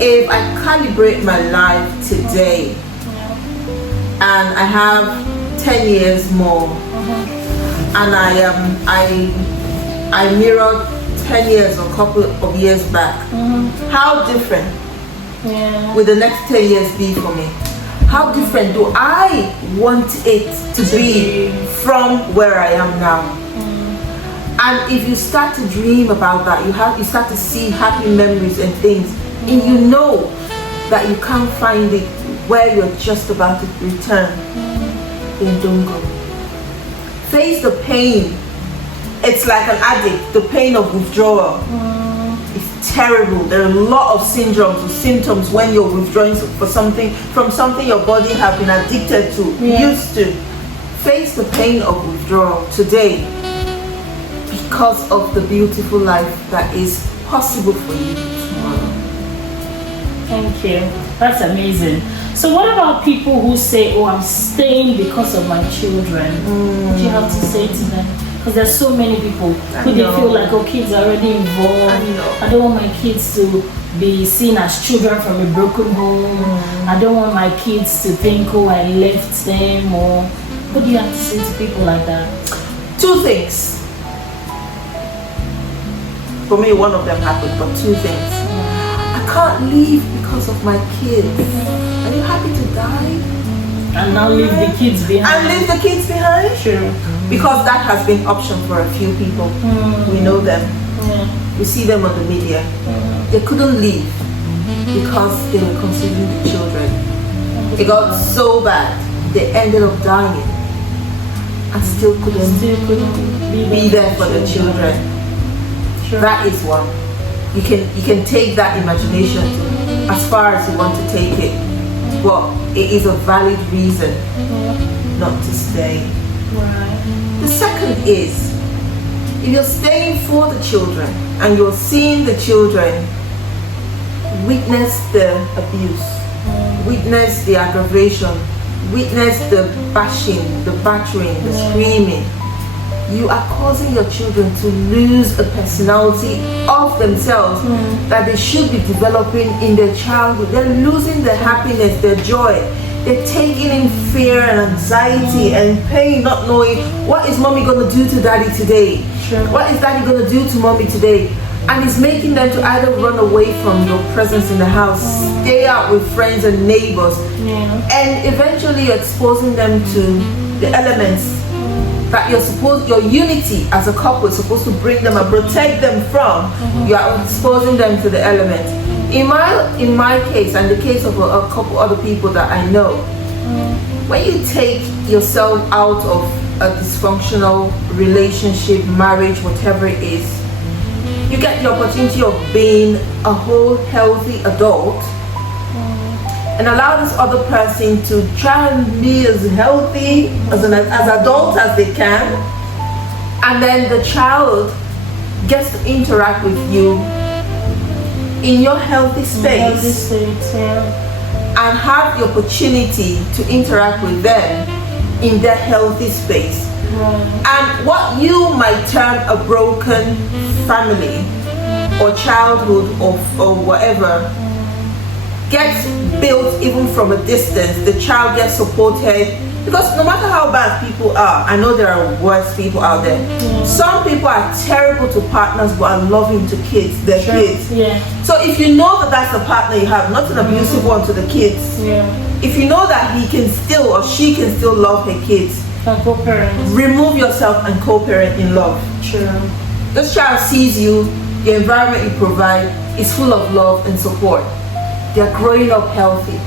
if I calibrate my life today and I have 10 years more and I mirror 10 years or a couple of years back, how different Yeah. will the next 10 years be for me? How different do I want it to be from where I am now? And if you start to dream about that, you start to see happy memories and things, and you know that you can't find it where you're just about to return, then don't go. Face the pain. It's like an addict, the pain of withdrawal. It's terrible. There are a lot of syndromes or symptoms when you're withdrawing from something your body have been addicted to, used to. Face the pain of withdrawal today because of the beautiful life that is possible for you tomorrow. Thank you. That's amazing. So what about people who say, oh, I'm staying because of my children? What do you have to say to them? Because there's so many people who they feel like, oh, kids are already involved. I don't want my kids to be seen as children from a broken home. I don't want my kids to think, oh, I left them. Or what do you have to say to people like that? Two things. For me, one of them happened, but two things. I can't leave because of my kids. Are you happy to die? And now leave the kids behind. And leave the kids behind? Sure. Because that has been option for a few people. We know them. We see them on the media. They couldn't leave because they were considering the children. It got so bad, they ended up dying and still couldn't be there for the children. Sure. That is one. You can take that imagination as far as you want to take it, but it is a valid reason not to stay. Right. The second is, if you're staying for the children and you're seeing the children witness the abuse, witness the aggravation, witness the bashing, the battering, the screaming, you are causing your children to lose a personality of themselves that they should be developing in their childhood. They're losing their happiness, their joy. They're taking in fear and anxiety and pain, not knowing what is mommy going to do to daddy today? Sure. What is daddy going to do to mommy today? And it's making them to either run away from your presence in the house, stay out with friends and neighbors, and eventually you're exposing them to the elements that your unity as a couple is supposed to bring them and protect them from. You are exposing them to the elements. In my case, and the case of a couple other people that I know, when you take yourself out of a dysfunctional relationship, marriage, whatever it is, you get the opportunity of being a whole healthy adult and allow this other person to try and be as healthy as adult as they can, and then the child gets to interact with you in your healthy space and have the opportunity to interact with them in their healthy space. And what you might term a broken family or childhood or whatever gets built even from a distance. The child gets supported, because no matter how bad people are, I know there are worse people out there. Some people are terrible to partners but are loving to kids, their kids. So if you know that that's the partner you have, not an abusive one to the kids, if you know that he can still or she can still love her kids, remove yourself and co-parent in love. This child sees you, the environment you provide is full of love and support. They're growing up healthy.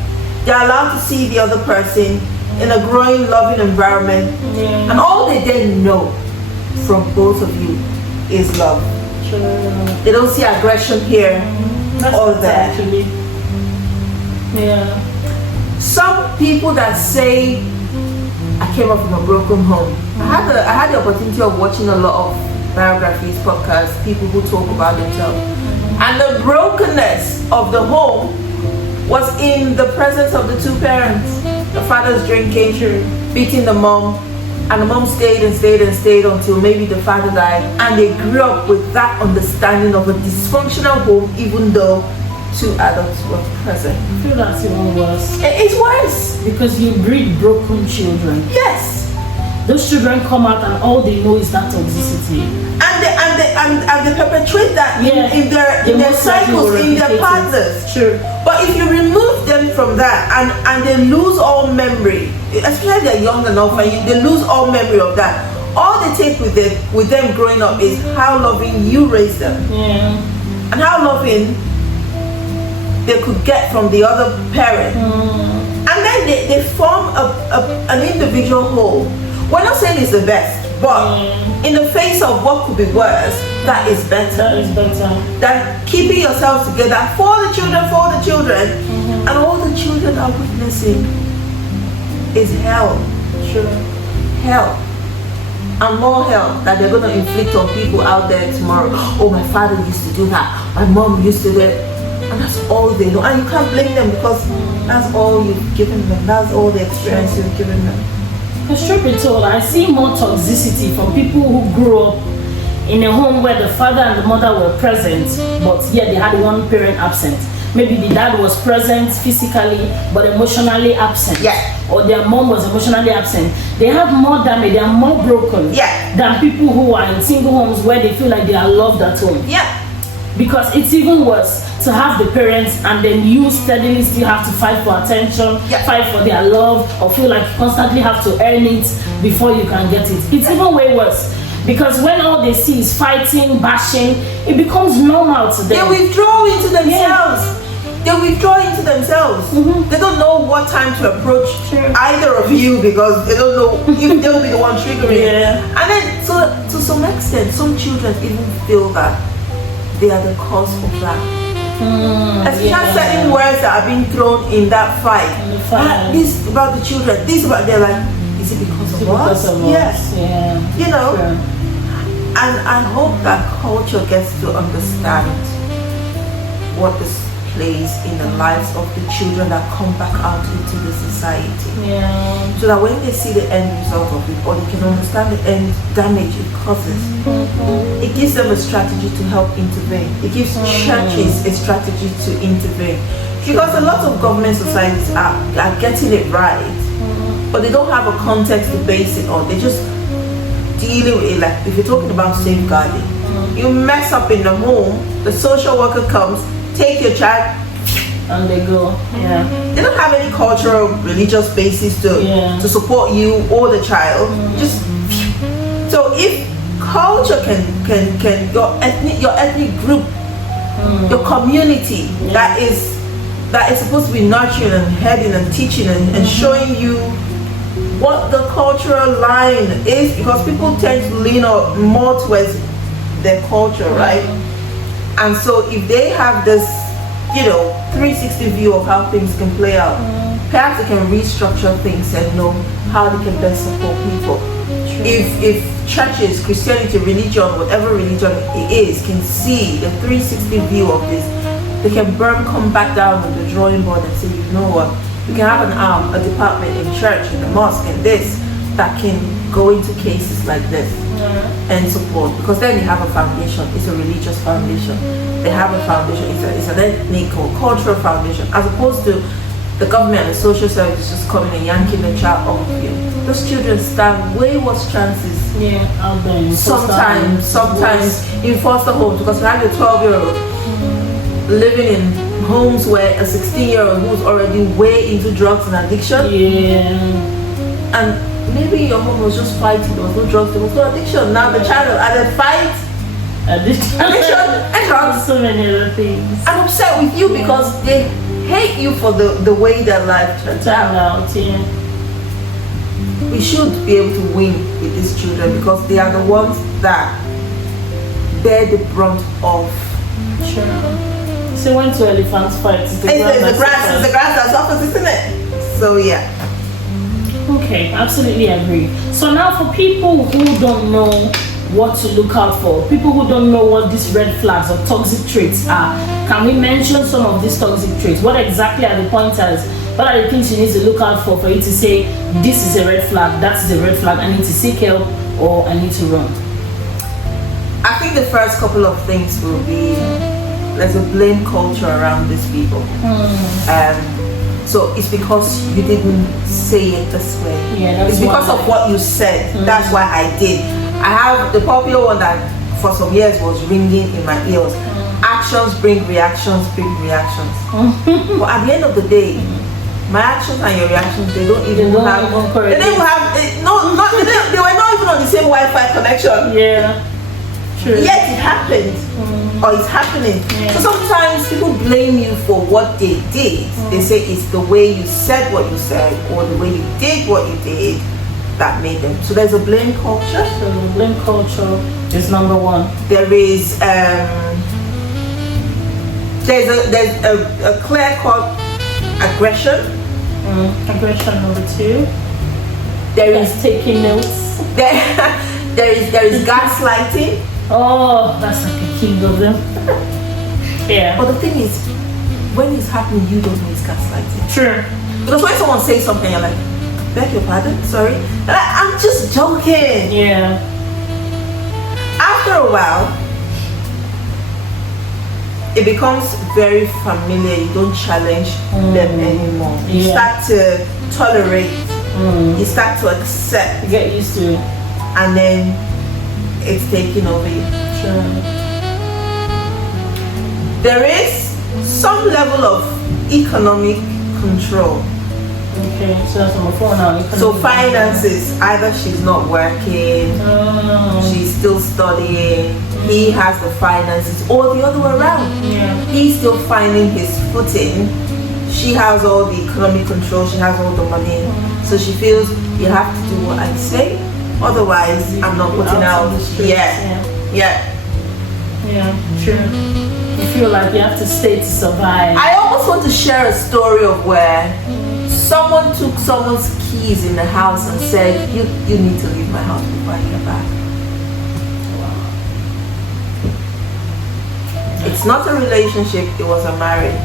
They're allowed to see the other person in a growing, loving environment. And all they then know from both of you is love. They don't see aggression here or there. Some people that say, I came up from a broken home. I had the opportunity of watching a lot of biographies, podcasts, people who talk about themselves. And the brokenness of the home was in the presence of the two parents. The father's drinking, beating the mom, and the mom stayed until maybe the father died, and they grew up with that understanding of a dysfunctional home, even though two adults were present. I feel that's even worse. It's worse. Because you breed broken children. Yes. Those children come out and all they know is that toxicity. And they perpetuate that in their cycles, in their partners. True. But if you remove them from that and they lose all memory, especially they're young enough and they lose all memory of that, all they take with them growing up is how loving you raised them. Yeah. And how loving they could get from the other parent. And then they form an individual whole. We're not saying it's the best, but in the face of what could be worse, that is better. That is better. Than keeping yourselves together for the children, and all the children are witnessing is hell. Sure. Hell. And more hell that they're going to inflict on people out there tomorrow. Oh, my father used to do that. My mom used to do it. And that's all they know. And you can't blame them because that's all you've given them. That's all the experience you've given them. Because truth be told, I see more toxicity from people who grew up in a home where the father and the mother were present, but yet they had one parent absent. Maybe the dad was present physically, but emotionally absent. Yeah. Or their mom was emotionally absent. They have more damage, they are more broken than people who are in single homes where they feel like they are loved at home. Yeah. Because it's even worse to have the parents and then you steadily still have to fight for attention, fight for their love, or feel like you constantly have to earn it before you can get it. It's even way worse. Because when all they see is fighting, bashing, it becomes normal to them. They withdraw into themselves. They withdraw into themselves. They don't know what time to approach either of you because they don't know if they'll be the one triggering it. And then, so to some extent, some children even feel that they are the cause of that. Especially certain words that are being thrown in that fight. This about the children, this about, they're like, is it because of us? Yes. Yeah. You know? And I hope that culture gets to understand what this plays in the lives of the children that come back out into the society. So that when they see the end result of it, or they can understand the end damage it causes, it gives them a strategy to help intervene. It gives churches a strategy to intervene. Because a lot of government societies are getting it right, but they don't have a context to base it on. They're just dealing with it. Like if you're talking about safeguarding, you mess up in the home, the social worker comes, take your child, and they go. They don't have any cultural, religious basis to support you or the child. Just so if culture can your ethnic group, your community that is supposed to be nurturing and heading and teaching and showing you what the cultural line is, because people tend to lean more towards their culture, right? And so if they have this, 360 view of how things can play out, perhaps they can restructure things and know how they can best support people. If churches, Christianity, religion, whatever religion it is, can see the 360 view of this, they can come back down on the drawing board and say, you know what, we can have an arm, a department in church, in the mosque, and this, that can go into cases like this and support, because then they have a foundation. It's a religious foundation. They have a foundation. It's an ethnic or cultural foundation, as opposed to the government and the social services just coming and yanking the child off of you. Those children stand way worse chances. Out there. Sometimes in foster homes, because you have your 12-year-old living in homes where a 16-year-old who's already way into drugs and addiction. And maybe your home was just fighting, there was no drugs, there was no addiction. Now the child added fight, addiction, and drugs. So many other things. I'm upset with you because they hate you for the way their life turns out. We should be able to win with these children because they are the ones that bear the brunt of. So when two elephants fight, it's the grass that suffers, isn't it? So yeah. Okay, absolutely agree. So now for people who don't know what to look out for, people who don't know what these red flags or toxic traits are, can we mention some of these toxic traits? What exactly are the pointers? What are the things you need to look out for you to say, this is a red flag, that is a red flag, I need to seek help or I need to run? I think the first couple of things will be, there's a blame culture around these people. So it's because you didn't say it this way. It's because of what you said. That's why I did. I have the popular one that for some years was ringing in my ears. Actions bring reactions, bring reactions. But at the end of the day, my actions and your reactions, they don't even have. They didn't even have. They were not even on the same Wi-Fi connection. Yeah. True. Yet it happened, or it's happening. Yeah. So sometimes people blame you for what they did. They say it's the way you said what you said, or the way you did what you did, that made them. So there's a blame culture. So the blame culture is number one. There is there's a clear-cut aggression. Aggression number two. There Is is taking notes. there is gaslighting. Oh, that's like a king of them. Yeah. But the thing is, when it's happening, you don't know it's gaslighting. True. Because when someone says something, you're like, beg your pardon, sorry. And I'm just joking. Yeah. After a while, it becomes very familiar. You don't challenge them anymore. You Yeah. start to tolerate. You start to accept, You get used to it. and then it's taking over you. True. There is some level of economic control. Okay, so that's number four now. So finances, either she's not working, she's still studying, he has the finances, or the other way around. Yeah. He's still finding his footing. She has all the economic control, she has all the money. So she feels you have to do what I say, otherwise I'm not putting out. on the streets, Yeah. Yeah, true. You feel like you have to stay to survive. I almost want to share a story of where someone took someone's keys in the house and said, you need to leave my house before I get back. It's not a relationship, it was a marriage.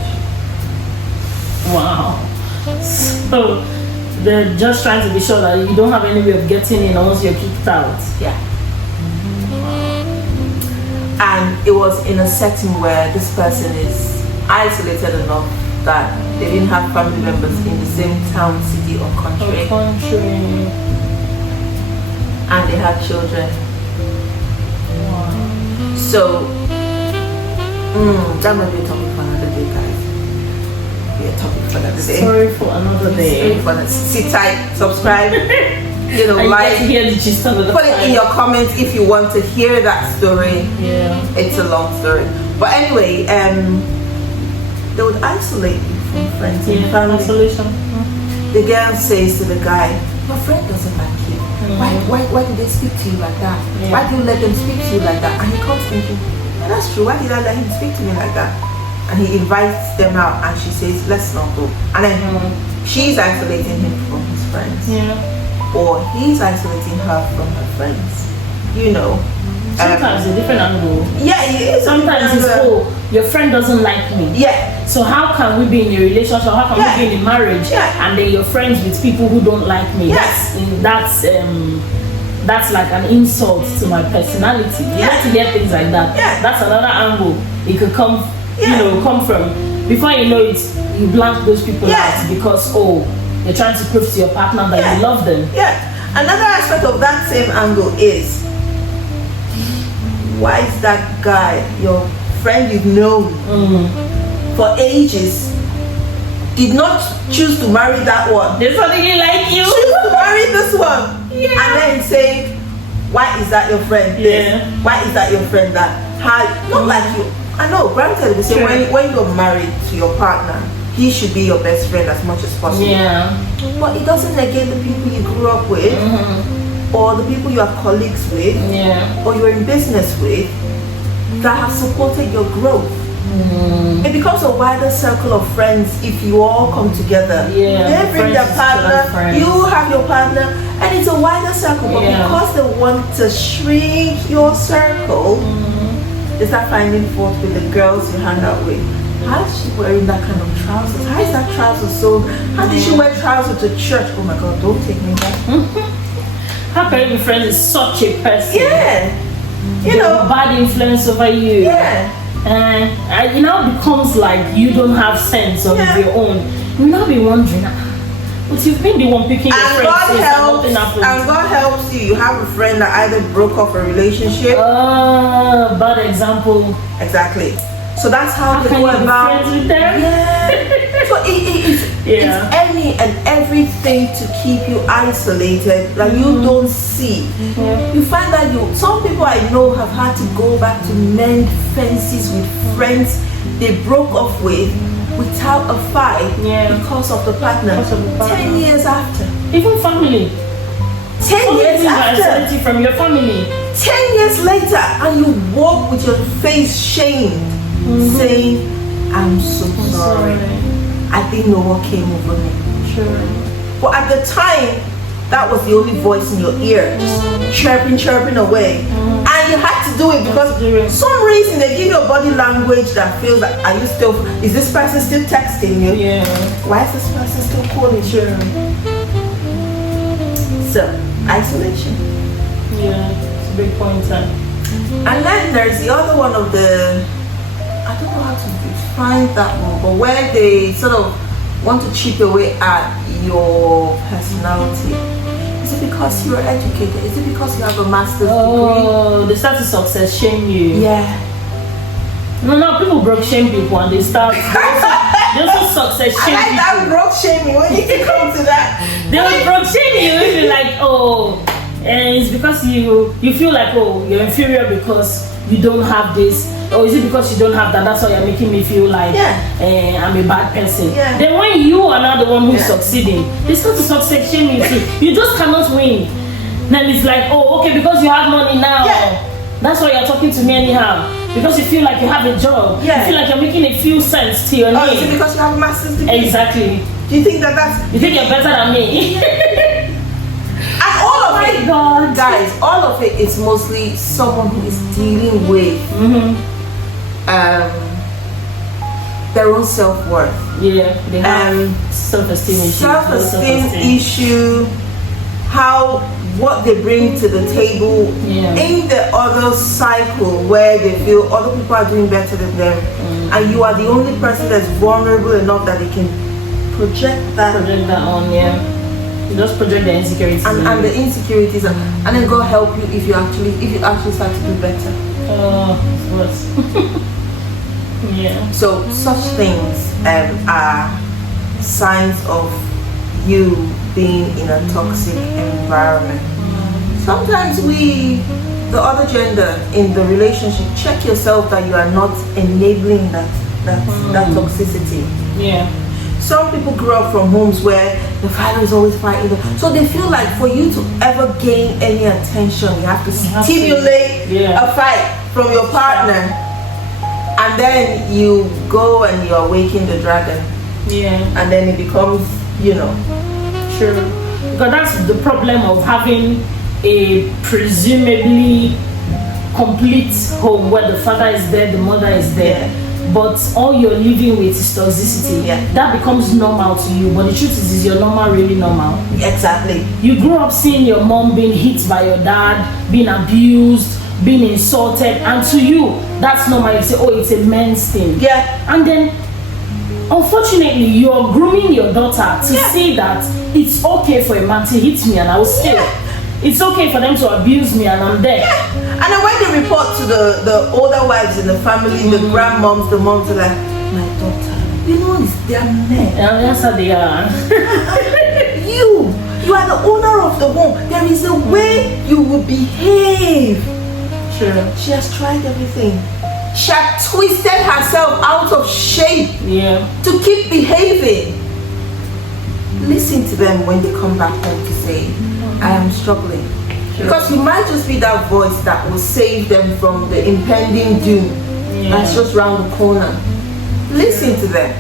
Wow. So they're just trying to be sure that you don't have any way of getting in once you're kicked out. Yeah. And it was in a setting where this person is isolated enough that they didn't have family members in the same town, city, or country, and they had children. Wow. So, that might be a topic for another day, guys. Be a topic for another day. Sorry for another day. Sit tight, subscribe, you know, And you get to like, hear the gist of the put it in your comments if you want to hear that story. Yeah. It's a long story. But anyway, they would isolate you from friends and family. Isolation. The girl says to the guy, your friend doesn't like you. Why do they speak to you like that? Yeah. Why do you let them speak to you like that? And he comes thinking, yeah, that's true. Why did I let him speak to me like that? And he invites them out and she says, let's not go. And then she's isolating him from his friends. Yeah. Or he's isolating her from her friends. You know. Sometimes a different angle. Yeah, it is. Sometimes it's, oh, your friend doesn't like me. Yeah. So how can we be in a relationship? How can Yeah. we be in a marriage? Yeah. And then you're friends with people who don't like me. Yeah. That's like an insult to my personality. You Yeah. have to hear things like that. Yeah. That's another angle it could come, come from. Before you know it, you blank those people out because you're trying to prove to your partner that you love them. Yeah. Another aspect of that same angle is, why is that guy, your friend you've known for ages, did not choose to marry that one? They suddenly like you. Choose to marry this one. Yeah. And then saying, why is that your friend? Yeah. Why is that your friend that? Not like you. I know, granted, we say Sure. when you're married to your partner, he should be your best friend as much as possible. Yeah. But it doesn't negate the people you grew up with, or the people you are colleagues with, Yeah. or you're in business with, that have supported your growth. It becomes a wider circle of friends if you all come together. Yeah, They bring their friends is partner, friends. you have your partner, and it's a wider circle. But Yeah. because they want to shrink your circle, they start finding fault with the girls you hang out with. How is she wearing that kind of trousers? How is that trouser so? How did she wear trousers to church? Oh my God, don't take me back. How can you be friends with such a person? Yeah. You They're know. a bad influence over you. Yeah. And it now becomes like you don't have sense of Yeah. your own. You now be wondering, But you've been the one picking your And friends God since helps, nothing and happened. God helps you. You have a friend that either broke off a relationship. Bad example. Exactly. So that's how they Can go you be about. friends with them? Yeah. So it's Yeah. any and everything to keep you isolated that you don't see. Yeah. You find that some people I know have had to go back to mend fences with friends they broke off with without a fight Yeah. because of the partner. Because of the partner. 10 years after. Even family. 10 Some years people are after. isolated from your family. 10 years later, and you walk with your face shamed, saying, I'm so sorry. I didn't know what came over me. Sure. But at the time, that was the only voice in your ear, chirping away. And you had to do it because some reason they give you a body language that feels like, is this person still texting you? Yeah. Why is this person still calling you? So, isolation. Yeah. It's a big pointer. And then there's the other one of the, I don't know how to define that one, but where they sort of want to chip away at your personality. Is it because you're educated? Is it because you have a master's Oh, they start to success shame you. degree? Yeah. No, people broke shame people and they start. They also success I shame like people. that broke shaming. We need to come to that. They will broke shame you if you like, and it's because you feel like, you're inferior because you don't have this, or is it because you don't have that? That's why you're making me feel like I'm a bad person. Yeah. Then when you are not the one who's succeeding, they start to success shame you too. You just cannot win. Then it's like, okay, because you have money now. Yeah. That's why you're talking to me anyhow. Because you feel like you have a job. Yeah. You feel like you're making a few cents to your Oh, is it name. because you have a master's degree? Exactly. Do you think that's... You think you're better than me? And all of it, God. guys, all of it is mostly someone who is dealing with their own self-worth. Yeah, they have self-esteem issues. Self-esteem issue, what they bring to the table in the other cycle where they feel other people are doing better than them, and you are the only person that's vulnerable enough that they can project that on, You just project the insecurities. and the insecurities, and then God help you if you actually start to do better. It's worse. Yeah. So such things are signs of you being in a toxic environment. Sometimes the other gender in the relationship, check yourself that you are not enabling that toxicity. Yeah. Some people grow up from homes where the father is always fighting, so they feel like for you to ever gain any attention, you have to stimulate a fight from your partner, and then you go and you awaken the dragon. Yeah. And then it becomes, True. Because that's the problem of having a presumably complete home where the father is there, the mother is there. But all you're living with is toxicity. That becomes normal to you. But the truth is your normal really normal? Exactly. You grew up seeing your mom being hit by your dad, being abused, being insulted, and to you, that's normal. You say, it's a man's thing. Yeah. And then, unfortunately, you're grooming your daughter to say that it's okay for a man to hit me and I will stay. It's okay for them to abuse me and I'm there. And then when they report to the older wives in the family, the grandmoms, the moms are like, my daughter, it's their men. And that's how they are. You are the owner of the home. There is a way you will behave. Sure. She has tried everything. She had twisted herself out of shape to keep behaving. Listen to them when they come back home to say, I am struggling. Sure. Because you might just be that voice that will save them from the impending doom that's just round the corner. Listen to them.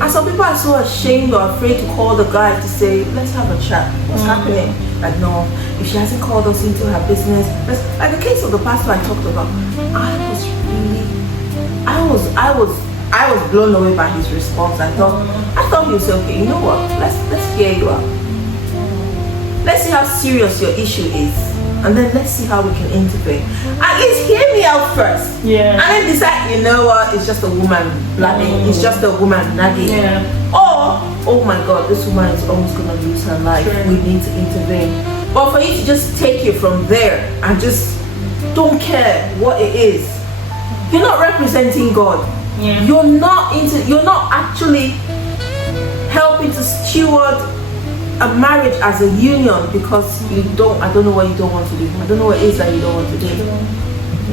And some people are so ashamed or afraid to call the guy to say, let's have a chat. What's happening? Like, no, if she hasn't called us into her business. Like the case of the pastor I talked about, I was blown away by his response. I thought he was okay. You know what? Let's hear you out. Let's see how serious your issue is. and then let's see how we can intervene. At least hear me out first. Yeah. And then decide, you know what, it's just a woman blabbing, it's just a woman nagging. Yeah. Or, oh my God, this woman is almost gonna lose her life. Sure. We need to intervene. But for you to just take it from there and just don't care what it is, you're not representing God. Yeah. You're not actually helping to steward a marriage as a union, because I don't know what you don't want to do. I don't know what it is that you don't want to do.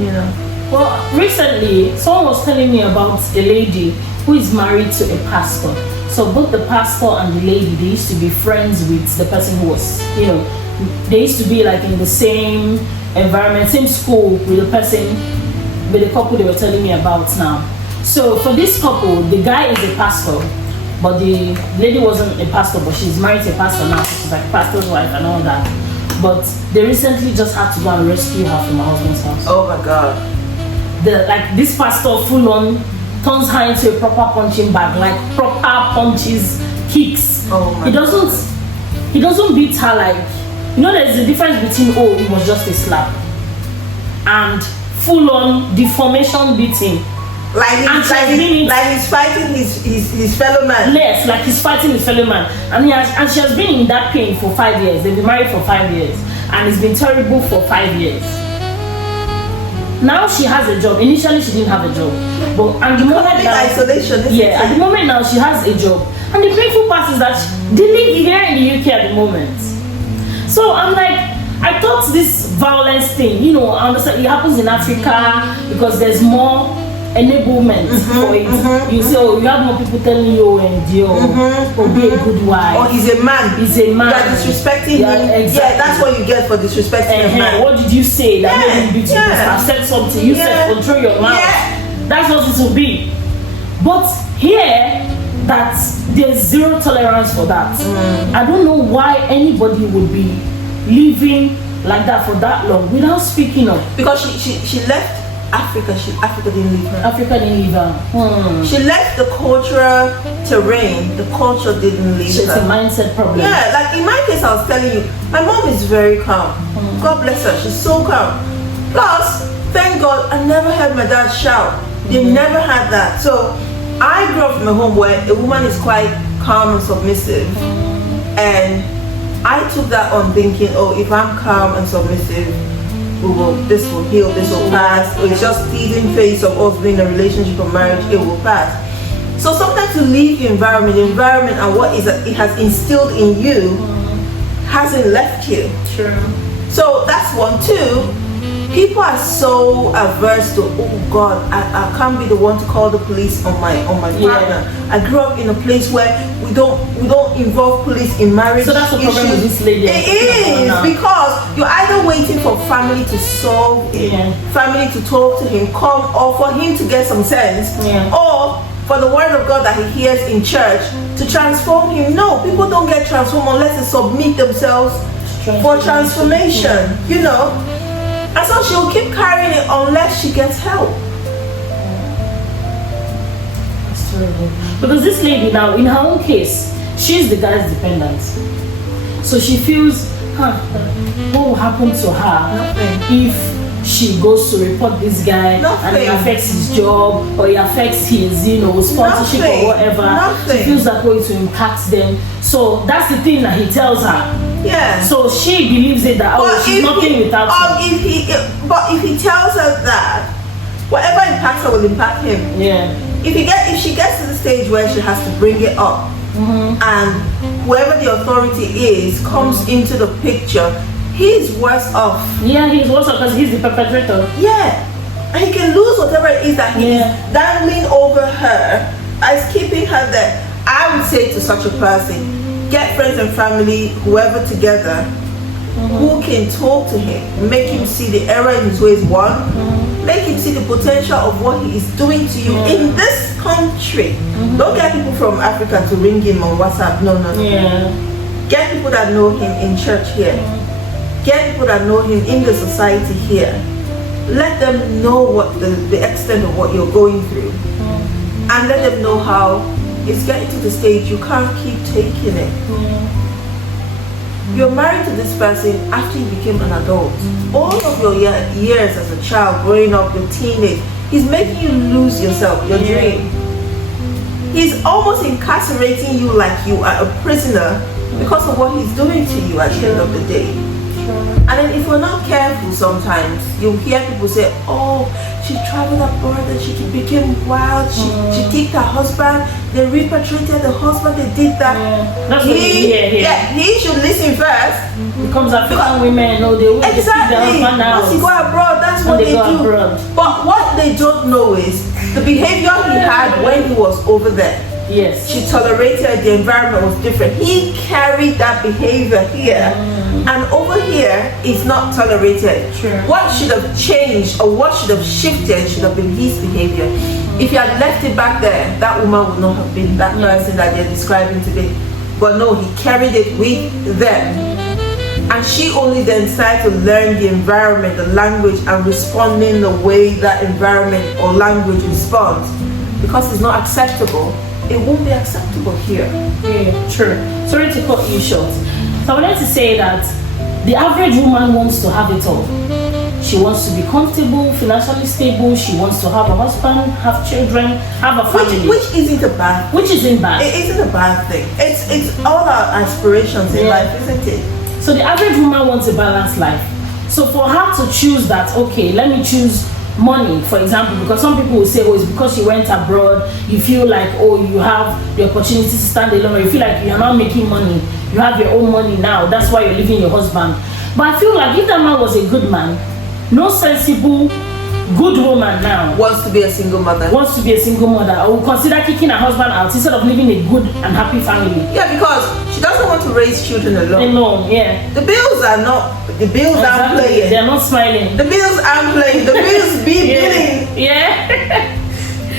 You know. Well, recently, someone was telling me about a lady who is married to a pastor. So both the pastor and the lady, they used to be friends with the person who was, they used to be like in the same environment, same school with the person, with the couple they were telling me about now. So for this couple, the guy is a pastor, but the lady wasn't a pastor, but she's married to a pastor now. She's like pastor's wife and all that. But they recently just had to go and rescue her from her husband's house. Oh my God. This pastor full on turns her into a proper punching bag, like proper punches, kicks. Oh my He doesn't beat her like, there's a difference between, it was just a slap, and full on deformation beating. Like he's fighting his fellow man. Yes, like he's fighting his fellow man. And she has been in that pain for 5 years. They've been married for 5 years. And it's been terrible for 5 years. Now she has a job. Initially she didn't have a job. But at the moment now, isolation, at the moment now she has a job. And the painful part is that they live here in the UK at the moment. So I'm like, I thought this violence thing, I understand it happens in Africa because there's more enablement for it. You say, you have more people telling you endure, or be a good wife. Or he's a man. He's a man. You're disrespecting him. Exactly. Yeah, that's what you get for disrespecting a man. What did you say that made him beat you? I've said something. You said control your mouth. That's what it will be. But here, that there's zero tolerance for that. I don't know why anybody would be living like that for that long without speaking up. Because she left Africa. Africa didn't leave her. Africa didn't leave her. She left the cultural terrain. The culture didn't leave her. It's a mindset problem. Yeah, like in my case, I was telling you, my mom is very calm. God bless her. She's so calm. Plus, thank God, I never heard my dad shout. They never had that. So I grew up in a home where a woman is quite calm and submissive, and I took that on thinking, if I'm calm and submissive, this will heal, this will pass. It's just teasing phase of us being in a relationship or marriage, it will pass. So sometimes to leave the environment and what it has instilled in you hasn't left you. True. So that's one. Two, people are so averse to, God, I can't be the one to call the police on my partner. I grew up in a place where we don't involve police in marriage. So that's the problem with this lady. It is, because you're either waiting for family to solve it, family to talk to him, or for him to get some sense, or for the word of God that he hears in church to transform him. No, people don't get transformed unless they submit themselves for transformation, And so she'll keep carrying it unless she gets help. That's terrible. Because this lady now, in her own case, she's the guy's dependent. So she feels, what will happen to her if she goes to report this guy and it affects his job, or it affects his, sponsorship or whatever. She feels that way to impact them. So that's the thing that he tells her. Yeah. So she believes it that she's nothing without him. But if he tells her that, whatever impacts her will impact him. Yeah. If she gets to the stage where she has to bring it up, and whoever the authority is comes into the picture, he's worse off. Yeah, he's worse off because he's the perpetrator. Yeah. And he can lose whatever it is that he is dangling over her, as keeping her there. I would say to such a person, get friends and family, whoever together, who can talk to him, make him see the error in his ways, make him see the potential of what he is doing to you in this country. Don't get people from Africa to ring him on WhatsApp. No. Get people that know him in church here. Get people that know him in the society here. Let them know what the extent of what you're going through, and let them know how it's getting to the stage you can't keep taking it. You're married to this person after you became an adult. All of your years as a child, growing up, your teenage, he's making you lose yourself, your dream. He's almost incarcerating you like you are a prisoner because of what he's doing to you at the end of the day. And then if we're not careful sometimes, you'll hear people say, oh, she traveled abroad and she became wild, she kicked her husband, they repatriated the husband, they did that. That's what you hear here. Yeah, he should listen first. Becomes African women, no, they will Exactly. their husband out. Once you go abroad, that's what they go do. abroad. But what they don't know is the behavior he had when he was over there. Yes. She tolerated, the environment was different. He carried that behavior here, and over here it's not tolerated. Sure. What should have changed or what should have shifted should have been his behavior. If he had left it back there, that woman would not have been that person that they're describing today. But no, he carried it with them. And she only then started to learn the environment, the language, and responding the way that environment or language responds. Because it's not acceptable, it won't be acceptable here. Yeah, true. Sorry to cut you short. So I wanted to say that the average woman wants to have it all. She wants to be comfortable, financially stable. She wants to have a husband, have children, have a family. Which isn't a bad thing. Which isn't bad. It isn't a bad thing. It's all our aspirations in life, isn't it? So the average woman wants a balanced life. So for her to choose that, okay, let me choose money, for example, because some people will say, oh, it's because you went abroad, you feel like, oh, you have the opportunity to stand alone, or you feel like you're not making money, you have your own money now, that's why you're leaving your husband. But I feel like if that man was a good man, no sensible, good woman now wants to be a single mother, or will consider kicking her husband out instead of living a good and happy family. Yeah, because she doesn't want to raise children alone. Yeah. The bills aren't playing. They're not smiling. The bills aren't playing. The bills be billing. Yeah.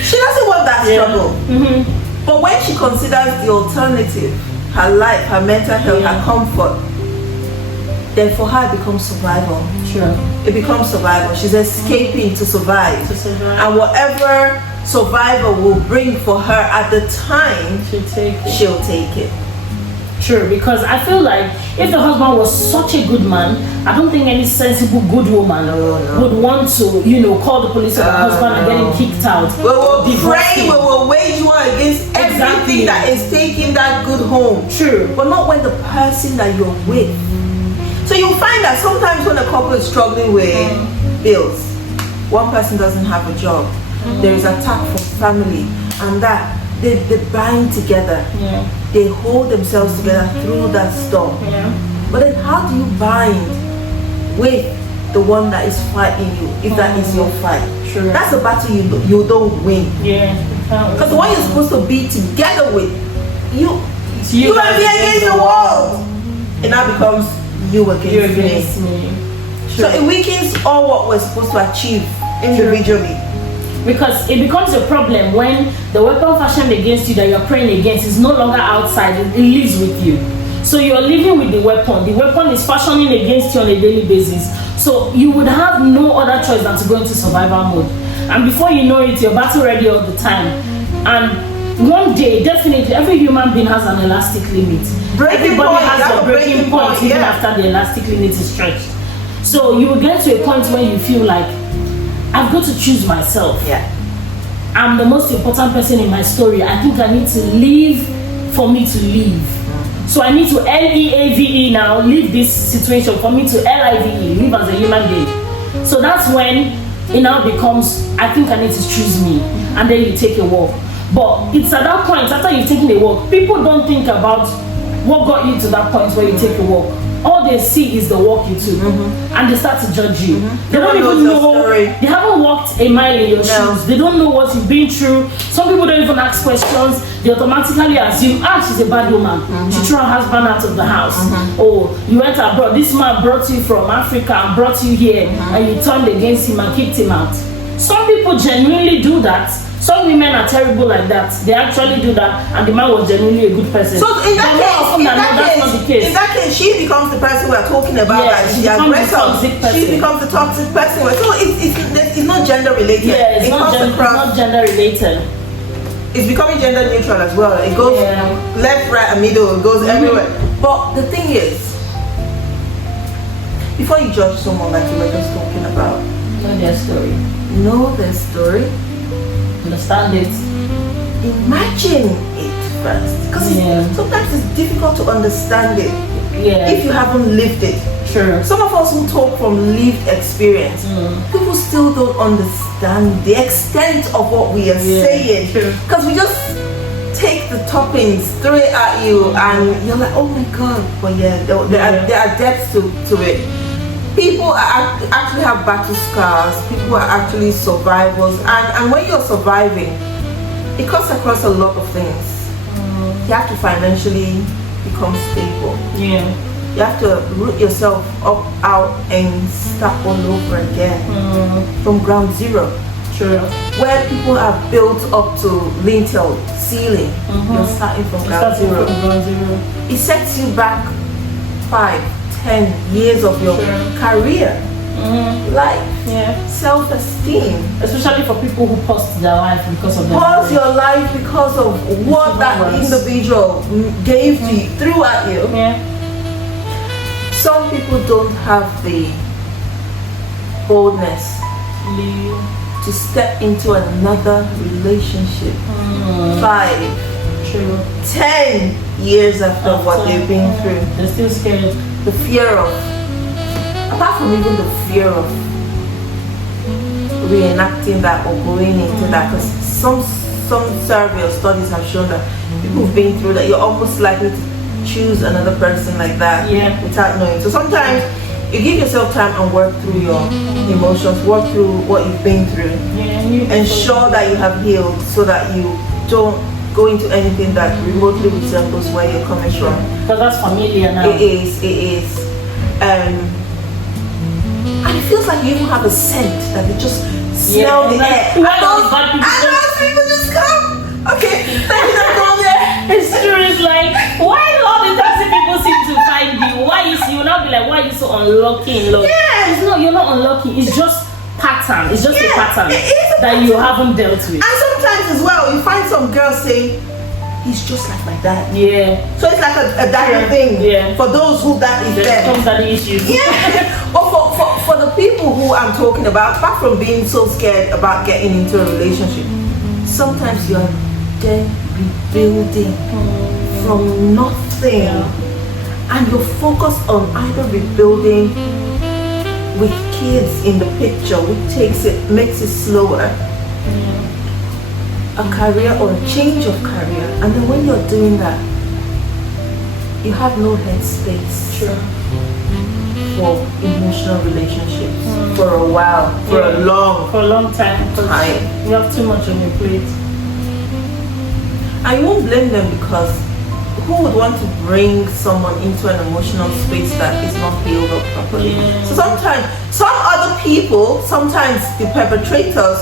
She doesn't want that struggle. Mm-hmm. But when she considers the alternative, her life, her mental health, her comfort, then for her it becomes survival. Sure. It becomes survival. She's escaping to survive. And whatever survival will bring for her at the time, she'll take it. True, because I feel like if the husband was such a good man, I don't think any sensible good woman would want to, call the police on the husband and get him kicked out. We will pray, we will wage war against everything that is taking that good home. True. But not when the person that you're with. So you'll find that sometimes when a couple is struggling with bills, one person doesn't have a job, there is attack from family, and that they bind together. Yeah. They hold themselves together through that storm. Yeah. But then how do you bind with the one that is fighting you if that is your fight? Sure. That's a battle you don't win. Yeah. Because the one you're supposed to be together with, you are against the world. It now becomes you against me. Sure. So it weakens all what we're supposed to achieve individually. Because it becomes a problem when the weapon fashioned against you that you're praying against is no longer outside, it lives with you. So you're living with the weapon is fashioning against you on a daily basis. So you would have no other choice than to go into survival mode. And before you know it, you're battle ready all the time. And one day, definitely, every human being has an elastic limit. Everybody has a breaking point even after the elastic limit is stretched. So you will get to a point where you feel like, I've got to choose myself. Yeah. I'm the most important person in my story. I think I need to live for me to live. So I need to LEAVE now, leave this situation for me to LIVE, live as a human being. So that's when it now becomes, I think I need to choose me. And then you take a walk. But it's at that point, after you've taken a walk, people don't think about what got you to that point where you take a walk. All they see is the walk you took, and they start to judge you. They don't even know, they haven't walked a mile in your shoes. They don't know what you've been through. Some people don't even ask questions. They automatically assume, she's a bad woman. She threw her husband out of the house. Oh, you went abroad. This man brought you from Africa and brought you here, and you turned against him and kicked him out. Some people genuinely do that. Some women are terrible like that. They actually do that, and the man was genuinely a good person. So in that that's not the case. In that case, she becomes the person we're talking about. Yeah, she becomes the toxic person. So it's not gender related. Yeah, it's not gender related. It's becoming gender neutral as well. It goes left, right, and middle. It goes everywhere. But the thing is, before you judge someone like we were just talking about, Know their story. know their story, Understand it. imagine it first. Because Yeah. sometimes it's difficult to understand it Yeah. if you haven't lived it. Sure. Some of us who talk from lived experience, people still don't understand the extent of what we are Yeah, saying. true. Because we just take the toppings, throw it at you, and you're like, oh my god. But yeah, there are depths to it. People actually have battle scars. People are actually survivors. And when you're surviving, it cuts across a lot of things. You have to financially become stable. Yeah. You have to root yourself up, out, and start all over again from ground zero. True. Where people are built up to lintel, ceiling, you're starting from ground zero. It sets you back 5, 10 years of your career, life, Yeah. self-esteem. Especially for people who paused their life because of their Pause your life because of what that Words. individual gave to you, threw at you. Yeah. Some people don't have the boldness Leave. to step into another relationship 5, True. 10 years after what they've been through. They're still scared. The fear of, apart from even the fear of reenacting that or going into that, because some survey or studies have shown that people who've been through that, you're almost likely to choose another person like that without knowing. So sometimes you give yourself time and work through your emotions, work through what you've been through, ensure that you have healed so that you don't go into anything that remotely resembles where you're coming from. But that's familiar now. It is. And it feels like you even have a scent that they just smell the air. When all the bad people those people just come. Okay, let me not go there. It's true. It's like, why do all the toxic people seem to find you? Why you will not be like, why are you so unlucky in love? Yeah. It's not, you're not unlucky. It's just pattern. It's just a pattern it is a that you haven't dealt with. And sometimes as well, you find some girls saying, he's just like my dad. Yeah. So it's like a daddy thing. Yeah. For those who that is There's there. some daddy issues. Yeah. But for the people who I'm talking about, apart from being so scared about getting into a relationship, sometimes you're then rebuilding from nothing. And you're focused on either rebuilding with kids in the picture, which makes it slower. A career or a change of career. And then when you're doing that, you have no headspace for emotional relationships for a while, for a long time. time. You have too much on your plate. I won't blame them, because who would want to bring someone into an emotional space that is not healed up properly? So sometimes, some other people, sometimes the perpetrators,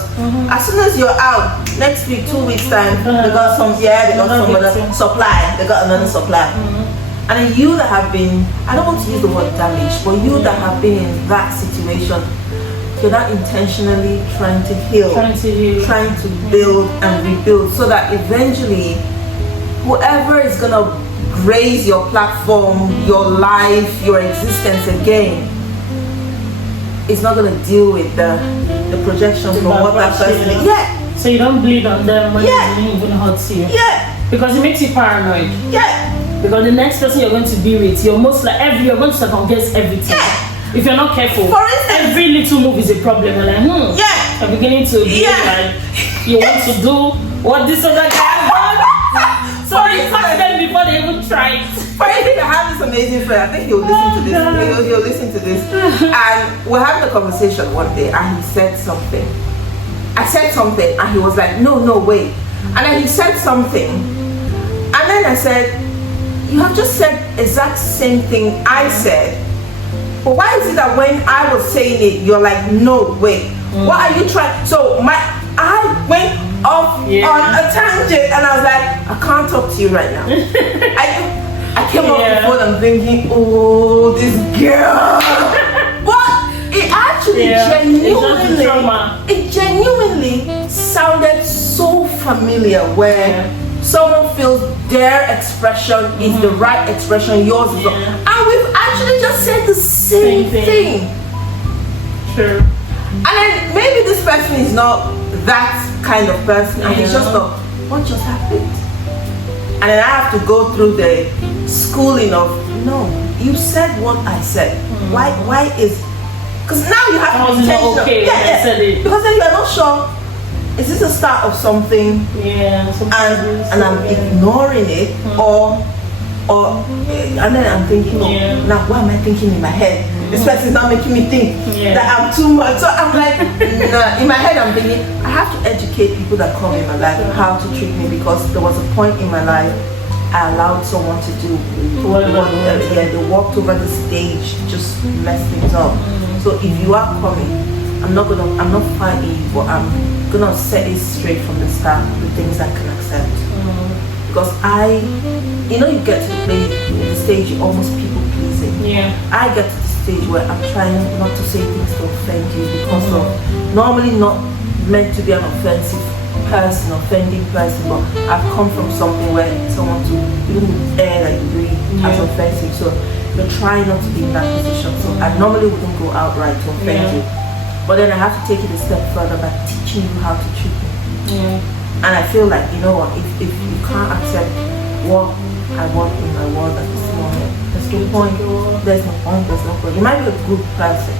as soon as you're out, next week, 2 weeks time, they got some other supply, they got another supply. And then you that have been, I don't want to use the word damage, but you that have been in that situation, you're not intentionally trying to heal, trying to build and rebuild, so that eventually whoever is gonna graze your platform, your life, your existence again, is not gonna deal with the projections from what that person is. Yeah. So you don't bleed on them when it even hurts you. Yeah. Because it makes you paranoid. Yeah. Because the next person you're going to be with, you're going to second guess everything. If you're not careful, For instance, every little move is a problem. You're like, you're beginning to be like, you want to do what this other guy has done. So you catch them before they even try it. For instance, I have this amazing friend. I think he'll listen to this. He'll listen to this. And we're having a conversation one day, and he said something. I said something, and he was like, no, wait. And then he said something, and then I said, you have just said exact same thing I said. But why is it that when I was saying it, you're like, no, wait. What are you trying? So I went off on a tangent, and I was like, I can't talk to you right now. I came off the phone and thinking, oh, this girl. But it actually genuinely sounded so familiar, where someone feels their expression is the right expression, yours is wrong. And we've actually just said the same thing. Sure. And then maybe this person is not that kind of person, and he's just like, what just happened? And then I have to go through the schooling of, no, you said what I said. Why is, because now you have to be intentional. Okay, I said it. Because then you are not sure, is this a start of something? Yeah. And I'm ignoring it, or and then I'm thinking, now what am I thinking in my head? This person is not making me think that I'm too much. So I'm like, nah, in my head I'm thinking, I have to educate people that come in my life how to treat me, because there was a point in my life I allowed someone to do what they walked over the stage, just mess things up. So if you are coming, I'm not fighting you, but I'm gonna set it straight from the start, the things I can accept. Because you get to the stage you're almost people pleasing. I get to the stage where I'm trying not to say things to offend you, because of normally not meant to be an offensive person, offending person, but I've come from something where someone to even air that you read as offensive, so you're trying not to be in that position. So I normally wouldn't go outright to offend you, but then I have to take it a step further by teaching you how to treat me. And I feel like, you know what, if you can't accept what I want in my world at this moment, there's no point. You might be a good person,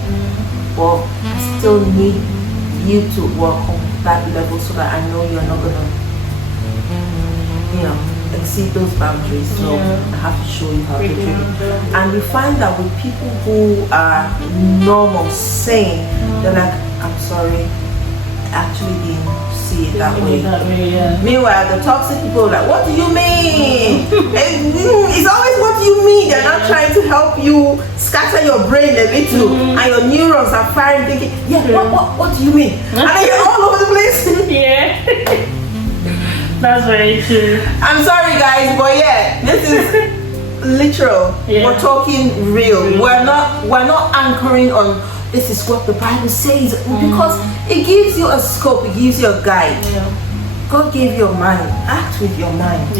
but I still need you to work on that level so that I know you're not gonna, exceed those boundaries. So I have to show you how to treat it. And we find that with people who are normal, sane, they're like, I'm sorry, I actually didn't see it that way. Meanwhile, the toxic people are like, what do you mean? It's always what do you mean? They're not trying to help you scatter your brain a little, and your neurons are firing, thinking, what do you mean? And then you're all over the place. That's very true. I'm sorry guys, but this is literal. We're talking real. We're not anchoring on this is what the Bible says, because it gives you a scope, it gives you a guide. God gave you a mind. Act with your mind.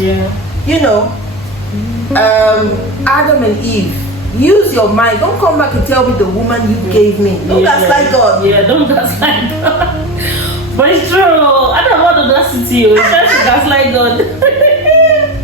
Adam and Eve, use your mind. Don't come back and tell me the woman you gave me. Don't gaslight God. Don't gaslight God. But it's true. I don't want to gaslight you. Try to gaslight God.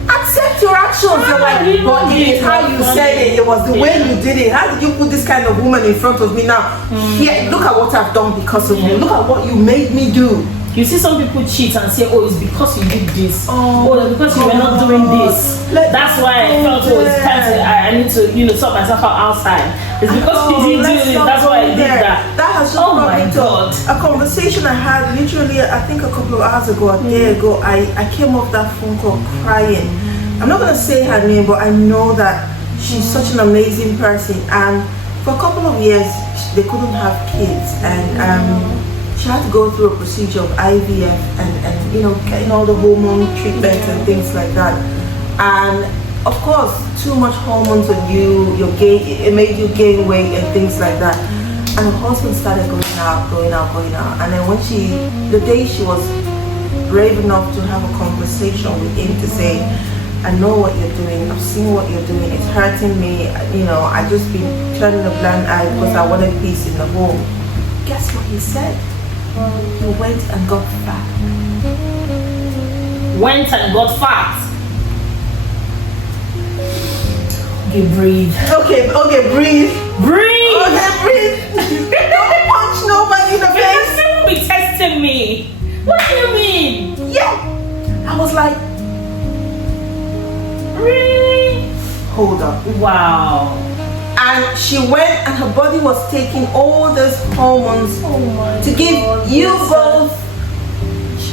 Accept your actions. You're like, but it is how you said it. It was the way you did it. How did you put this kind of woman in front of me now? Here, look at what I've done because of you. Look at what you made me do. You see some people cheat and say, oh, it's because you did this. It's because you were not doing this. That's why I felt it was time to, I need to, sort myself out outside. It's because you didn't do it. That's why I did that. That has just brought me to a conversation I had literally, I think a couple of hours ago, a day ago. I came off that phone call crying. I'm not going to say her name, but I know that she's such an amazing person. And for a couple of years, they couldn't have kids. And she had to go through a procedure of IVF and getting all the hormone treatments and things like that. And of course, too much hormones on you, it made you gain weight and things like that. And her husband started going out. And then when the day she was brave enough to have a conversation with him to say, I know what you're doing, I've seen what you're doing, it's hurting me, I just been turning a blind eye because I wanted peace in the home. Guess what he said? He went and got fat. Okay, breathe. Okay, breathe. Breathe. Okay, breathe. Don't punch nobody in the face. You're still be testing me. What do you mean? Yeah. I was like, really? Hold up. Wow. And she went and her body was taking all those hormones to give you both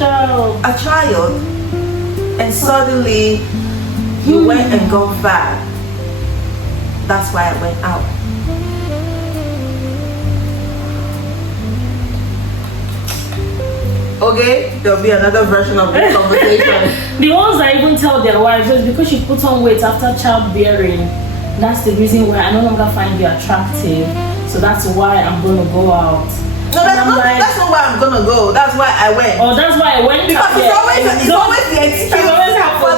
a child, and suddenly you went and got fat. That's why I went out. Okay, there'll be another version of this conversation. The ones that even tell their wives, it's because she put on weight after childbearing. That's the reason why I no longer find you attractive. So that's why I'm gonna go out. No, that's not why I'm gonna go. That's why I went. Oh, that's why I went. Because it's always the excuse. Always have to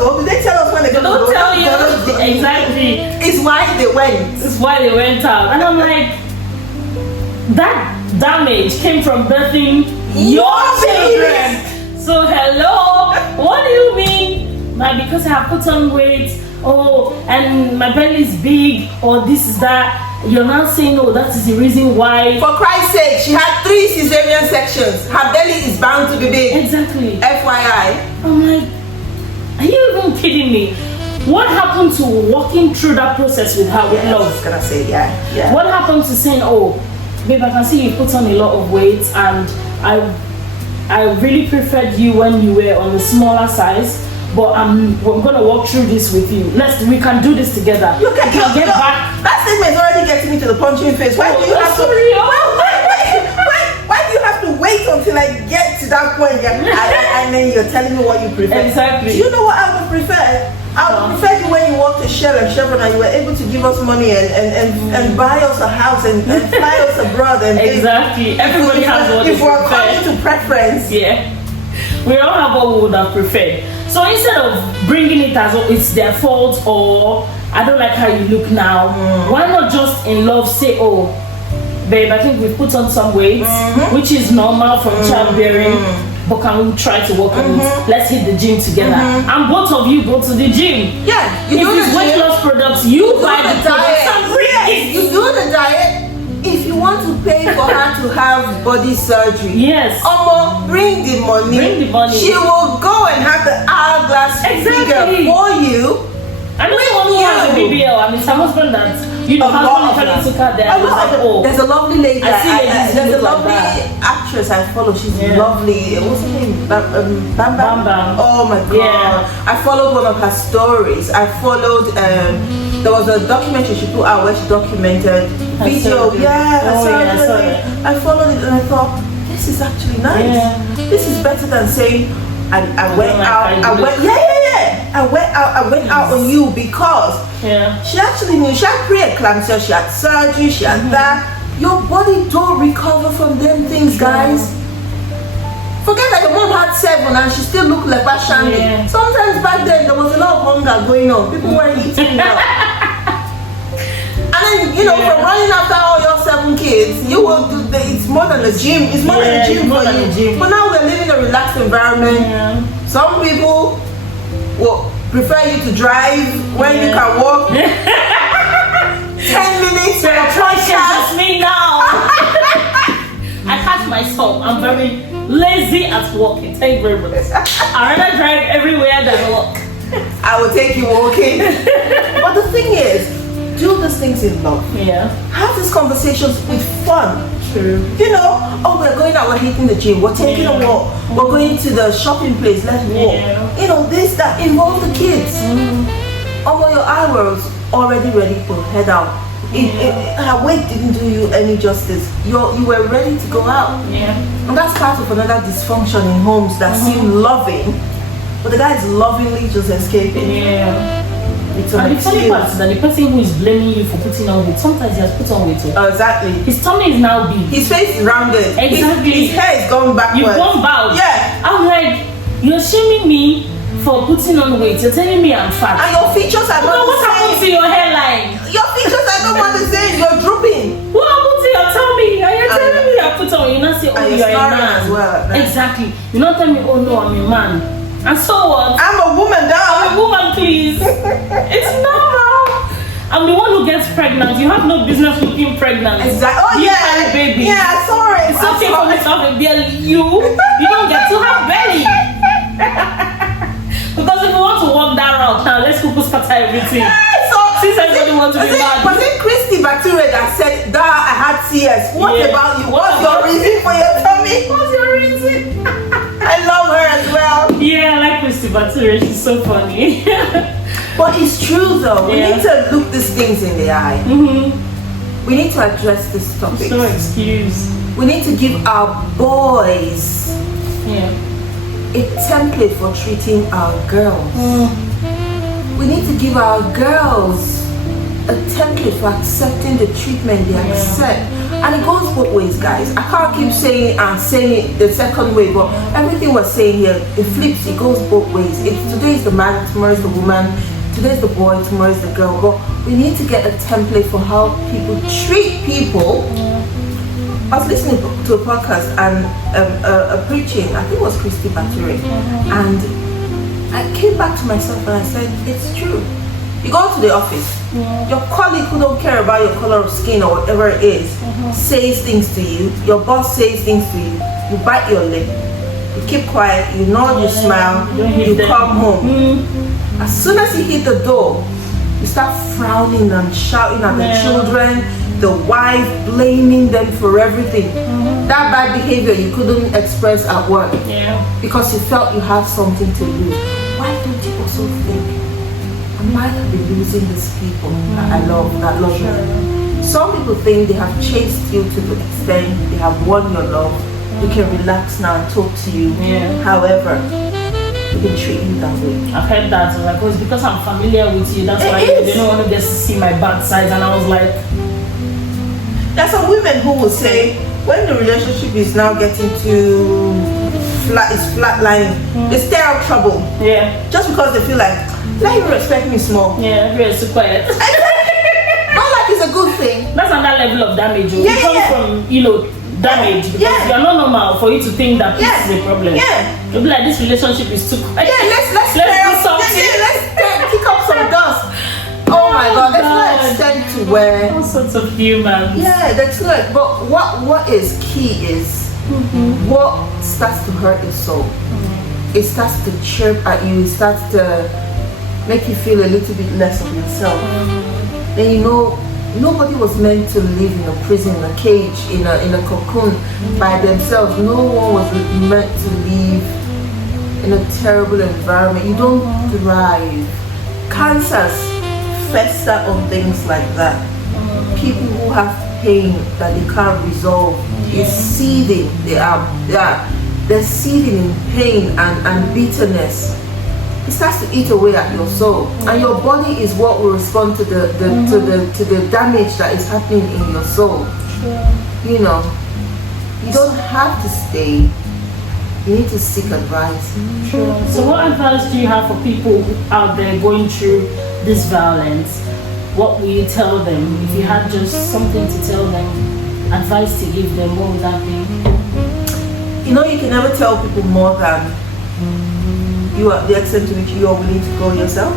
go? Did they tell us when they're gonna Don't go? tell you. Don't- Exactly. It's why they went. This is why they went out. And I'm like, that damage came from birthing your children. So hello, what do you mean? Like, because I have put on weight, oh, and my belly is big, or this is that. You're not saying, oh, that is the reason why. For Christ's sake, she had 3 cesarean sections. Her belly is bound to be big. Exactly. FYI. I'm like, are you even kidding me? What happened to walking through that process with her with I love? was gonna say, yeah. What happened to saying, oh, babe, I can see you put on a lot of weight, and I really preferred you when you were on the smaller size, but we're gonna walk through this with you. We can do this together. Look at we can get back. That statement is already getting me to the punching face. Why do you have to? Why do you have to wait until I get to that point? Yeah, and then you're telling me what you prefer. Exactly. Do you know what I would prefer? I would prefer you when you walked to Shell and Chevron and you were able to give us money and buy us a house and fly us abroad. And Exactly. Everybody has what they if we're coming prefer. to preference. Yeah. We all have what we would have preferred. So instead of bringing it as oh, it's their fault or I don't like how you look now, why not just in love say, oh, babe, I think we've put on some weight, which is normal from childbearing, but can we try to work on it? Let's hit the gym together. And both of you go to the gym. Yeah, you If do it's the weight gym, loss products, you buy the products diet. and bring Yes, you it. do the diet. If you want to pay for her to have body surgery, Yes. bring the money. Bring the money. She will go and have the hourglass Exactly. figure for you. I know someone who has a BBL. I mean, some husband that, you know, husband literally took her there and was like, oh. There's a lovely lady. I see ladies there's a look like lovely that. actress I follow. She's Yeah. lovely. What's her name? Bam Bam. Bam Bam. Oh my god. Yeah. I followed one of her stories. I followed. There was a documentary she put out where she documented video. surgery. Yeah, Oh, her yeah, I saw surgery. that. I followed it and I thought this is actually nice. Yeah. This is better than saying I went like out. how you I look. went. Yeah. I went out on you because. Yeah. She actually knew. She had pre-eclampsia, she had surgery, she had that. Your body don't recover from them things, guys. Forget that your mom had 7 and she still looked like a shandy. Yeah. Sometimes back then there was a lot of hunger going on. People weren't eating well. And then, you know, from running after all your 7 kids, you will do it's more than a gym. It's more than Yeah, a gym it's more for than you. a gym. But now we're living in a relaxed environment. Yeah. Some people will prefer you to drive when you can walk 10 minutes for a It's podcast. just me now. I catch myself. I'm very lazy at walking. Thank you very much. I rather drive everywhere than walk. I will take you walking. But the thing is, do these things in love. Yeah. Have these conversations with fun. True. You know, oh, we're going out, we're hitting the gym, we're taking a walk, we're going to the shopping place, let's walk. Yeah. You know, this, that, involve the kids. Although your eye was already ready for head out. Her weight didn't do you any justice. You were ready to go out. Yeah. And that's part of another dysfunction in homes that seem loving, but the guy is lovingly just escaping. Yeah. It's And an the funny excuse. part is that the person who is blaming you for putting on weight, sometimes he has put on weight too. Exactly. His tummy is now big. His face is rounded. Exactly. His hair is gone backwards. You've gone bald. Yeah. I'm like, you're shaming me for putting on weight. You're telling me I'm fat. And your features are But not what the happened to same. your hairline? Your features are not what the same. You're drooping. What happened to your tummy? And you're telling me I put on. You not say, oh, And you're you're a snoring man. as well. Exactly. You not tell me, oh no, I'm a man. And so what? I'm a woman, I'm a dog. woman, please. It's normal. I'm the one who gets pregnant. You have no business looking pregnant. Exactly. Oh You yeah. carry baby. Yeah, sorry. It's okay for me to have a belly. You don't get to have belly. Because if you want to walk that route now, let's go scatter everything. Since everybody wants to be bad. Was it Christy Bature that said that I had CS? What Yeah. about you? What What's your about- reason for your tummy? What's your reason? I love her as well. Yeah, I like Christy Bature. She's so funny. But it's true though. We Yeah. need to look these things in the eye. We need to address this topic. So excuse. We need to give our boys Yeah. a template for treating our girls. We need to give our girls a template for accepting the treatment they accept. And it goes both ways, guys. I can't keep saying it and saying it the second way, but everything we're saying here, it flips, it goes both ways. Today is the man, tomorrow is the woman, today is the boy, tomorrow is the girl. But we need to get a template for how people treat people. I was listening to a podcast and a preaching, I think it was Christy Baturi, and I came back to myself and I said, it's true. You go to the office, your colleague who don't care about your color of skin or whatever it is, says things to you, your boss says things to you, you bite your lip, you keep quiet, you nod, you smile, you come home. As soon as you hit the door, you start frowning and shouting at the children, the wife, blaming them for everything. That bad behavior you couldn't express at work because you felt you had something to lose. Why don't you also think, I might have been losing these people that I love, that love me? Some people think they have chased you to the extent they have won your love. We can relax now and talk to you. However, we can treat you that way. I've heard that, like, it's because I'm familiar with you, that's why they don't want to just see my bad sides. And I was like, there's some women who will say, when the relationship is now getting to flatlining, they stay out of trouble. Just because they feel like, let him respect me small. Everybody's so quiet. Not like it's a good thing. That's another level of damage. You come from, damage because you're not normal for you to think that this is a problem. You'll be like, this relationship is too quiet. Let's do something. Let's kick up some dust. Oh my God, let's not extend to where all sorts of humans. That's good. But what is key is what starts to hurt your soul. It starts to chirp at you. It starts to make you feel a little bit less of yourself. Then you know nobody was meant to live in a prison, in a cage, in a cocoon by themselves. No one was meant to live in a terrible environment. You don't thrive. Cancers fester on things like that. People who have pain that they can't resolve is seething. They're seething in pain and bitterness. It starts to eat away at your soul, and your body is what will respond to the damage that is happening in your soul. You don't have to stay. You need to seek advice. So what advice do you have for people out there going through this violence? What will you tell them? If you had just something to tell them, advice to give them, what would that be? You can never tell people more than you are, the extent to which you are willing to go yourself.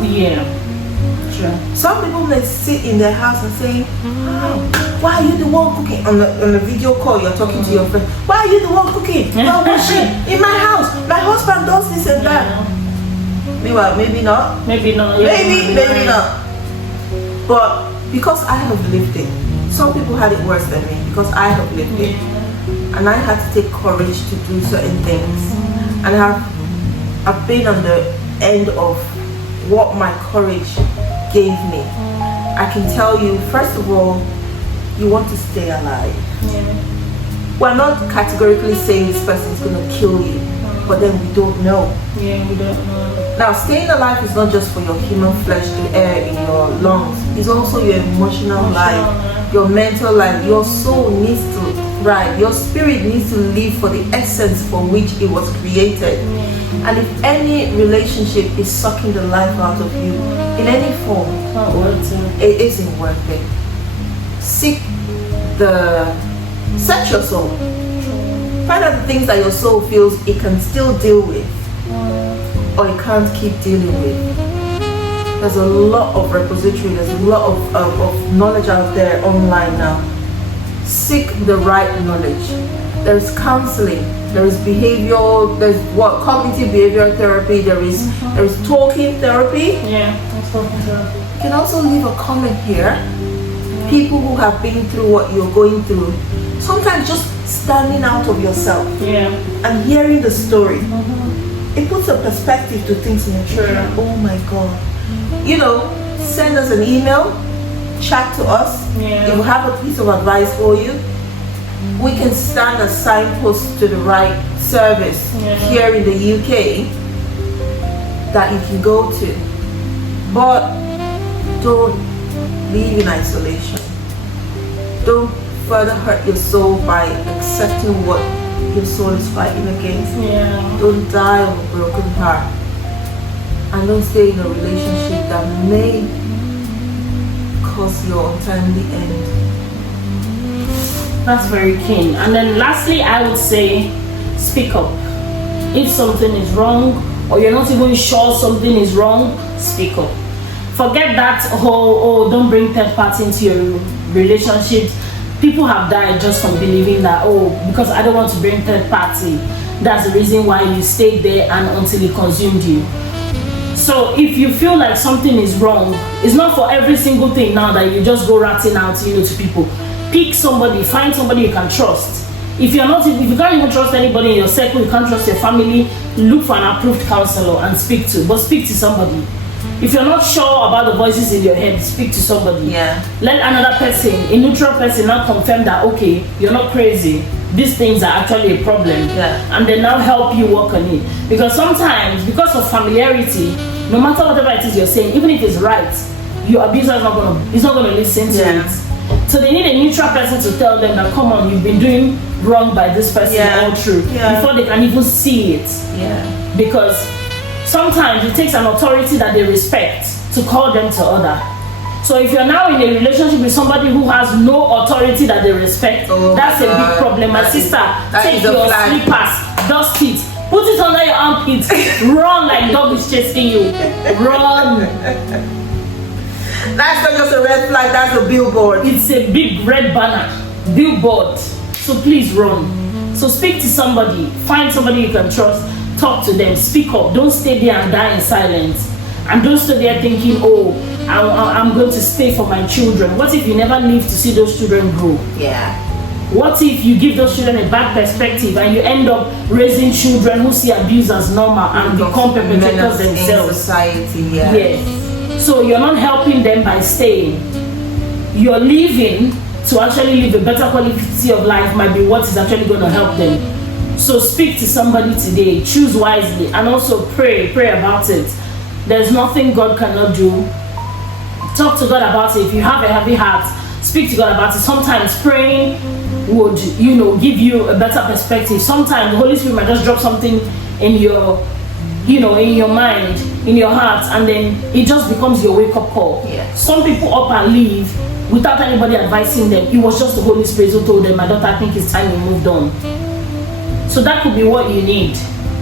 Some people may sit in their house and say, why are you the one cooking? On the video call, you're talking to your friend. Why are you the one cooking? Why was she in my house? My husband does this and that. Meanwhile, maybe not. Maybe not. Maybe not. But because I have lived it, some people had it worse than me because I have lived it. And I had to take courage to do certain things. And I've been on the end of what my courage gave me. I can tell you, first of all, you want to stay alive. We're not categorically saying this person is going to kill you, but then we don't know. We don't know. Now, staying alive is not just for your human flesh, the air in your lungs. It's also your emotional life, your mental life. Your soul needs to thrive. Your spirit needs to live for the essence for which it was created. And if any relationship is sucking the life out of you in any form, it isn't worth it. Search your soul. Find out the things that your soul feels it can still deal with, or it can't keep dealing with. There's a lot of repository, there's a lot of knowledge out there online now. Seek the right knowledge. There's counseling, there is behavioral, there's cognitive behavioral therapy, there is talking therapy. Talking therapy. You can also leave a comment here. People who have been through what you're going through, sometimes just standing out of yourself and hearing the story, it puts a perspective to things in your children. Oh my God. Send us an email, chat to us. If we have a piece of advice for you, we can stand as signposts to the right service here in the UK that you can go to. But don't live in isolation. Don't further hurt your soul by accepting what your soul is fighting against. Yeah. Don't die of a broken heart. And don't stay in a relationship that may cause your untimely end. That's very keen. And then lastly, I would say speak up. If something is wrong, or you're not even sure something is wrong, speak up. Forget that whole, oh, don't bring third party into your relationship. People have died just from believing that, oh, because I don't want to bring third party, that's the reason why you stayed there and until it consumed you. So if you feel like something is wrong, it's not for every single thing now that you just go ratting out, to people. Pick somebody, find somebody you can trust. If you can't even trust anybody in your circle, you can't trust your family, look for an approved counselor and speak to. But speak to somebody. If you're not sure about the voices in your head, speak to somebody. Yeah. Let another person, a neutral person, now confirm that, okay, you're not crazy. These things are actually a problem. Yeah. And then now help you work on it. Because sometimes, because of familiarity, no matter whatever it is you're saying, even if it's right, your abuser is not gonna listen to it. So they need a neutral person to tell them that, come on, you've been doing wrong by this person all through, before they can even see it. Yeah. Because sometimes it takes an authority that they respect to call them to order. So if you're now in a relationship with somebody who has no authority that they respect, that's a big problem. My sister, take your slippers, dust it, put it under your armpits, run like dog is chasing you. Run. That's not just a red flag, that's a billboard. It's a big red banner, billboard. So please run. So speak to somebody, find somebody you can trust, talk to them, speak up. Don't stay there and die in silence. And don't stay there thinking, oh, I'm going to stay for my children. What if you never live to see those children grow? Yeah. What if you give those children a bad perspective and you end up raising children who see abuse as normal and become perpetrators themselves? In society, yeah. Yes. So you're not helping them by staying. You're leaving to actually live a better quality of life might be what is actually going to help them. So speak to somebody today, choose wisely, and also pray about it. There's nothing God cannot do. Talk to God about it. If you have a heavy heart, speak to God about it. Sometimes praying would, give you a better perspective. Sometimes the Holy Spirit might just drop something in your in your mind, in your heart, and then it just becomes your wake-up call. Yeah. Some people up and leave without anybody advising them. It was just the Holy Spirit who told them, my daughter, I think it's time you moved on. So that could be what you need.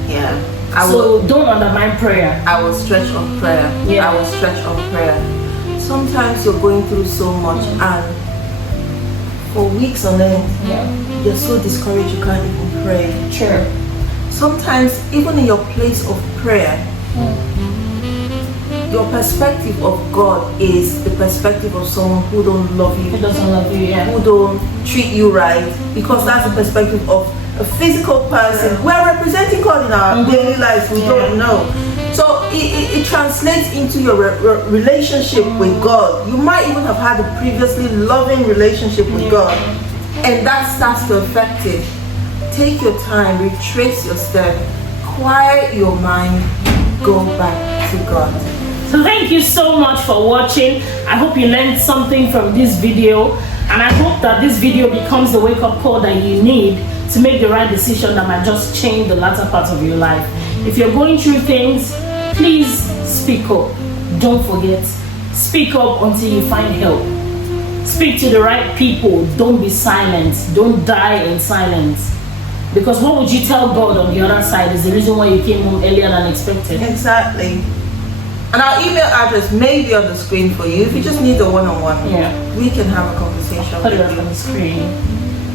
Yeah. Don't undermine prayer. I will stretch on prayer. Yeah. I will stretch on prayer. Sometimes you're going through so much and for weeks on end, you're so discouraged you can't even pray. Sure. Sometimes even in your place of prayer, your perspective of God is the perspective of someone who don't love you, Who doesn't love you, who don't treat you right, because that's the perspective of a physical person. We're representing God in our daily lives, we don't know. So it translates into your relationship with God. You might even have had a previously loving relationship with God, and that starts to affect it. Take your time, retrace your step, quiet your mind, go back to God. So thank you so much for watching. I hope you learned something from this video, and I hope that this video becomes the wake-up call that you need to make the right decision that might just change the latter part of your life. If you're going through things, please speak up. Don't forget, speak up until you find help. Speak to the right people. Don't be silent. Don't die in silence. Because what would you tell God on the other side is the reason why you came home earlier than expected. Exactly. And our email address may be on the screen for you. If you just need a one-on-one, we can have a conversation Put with it up you. on the screen.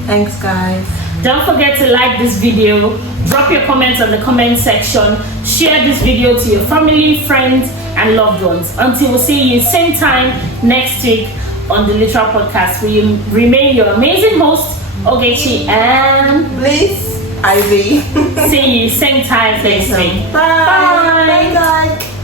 Thanks, guys. Don't forget to like this video, drop your comments on the comment section, share this video to your family, friends, and loved ones. Until we see you same time next week on the Literal Podcast, we remain your amazing host, Ogechi, and Please, Ivy. see you same time next week. Bye. Bye, guys.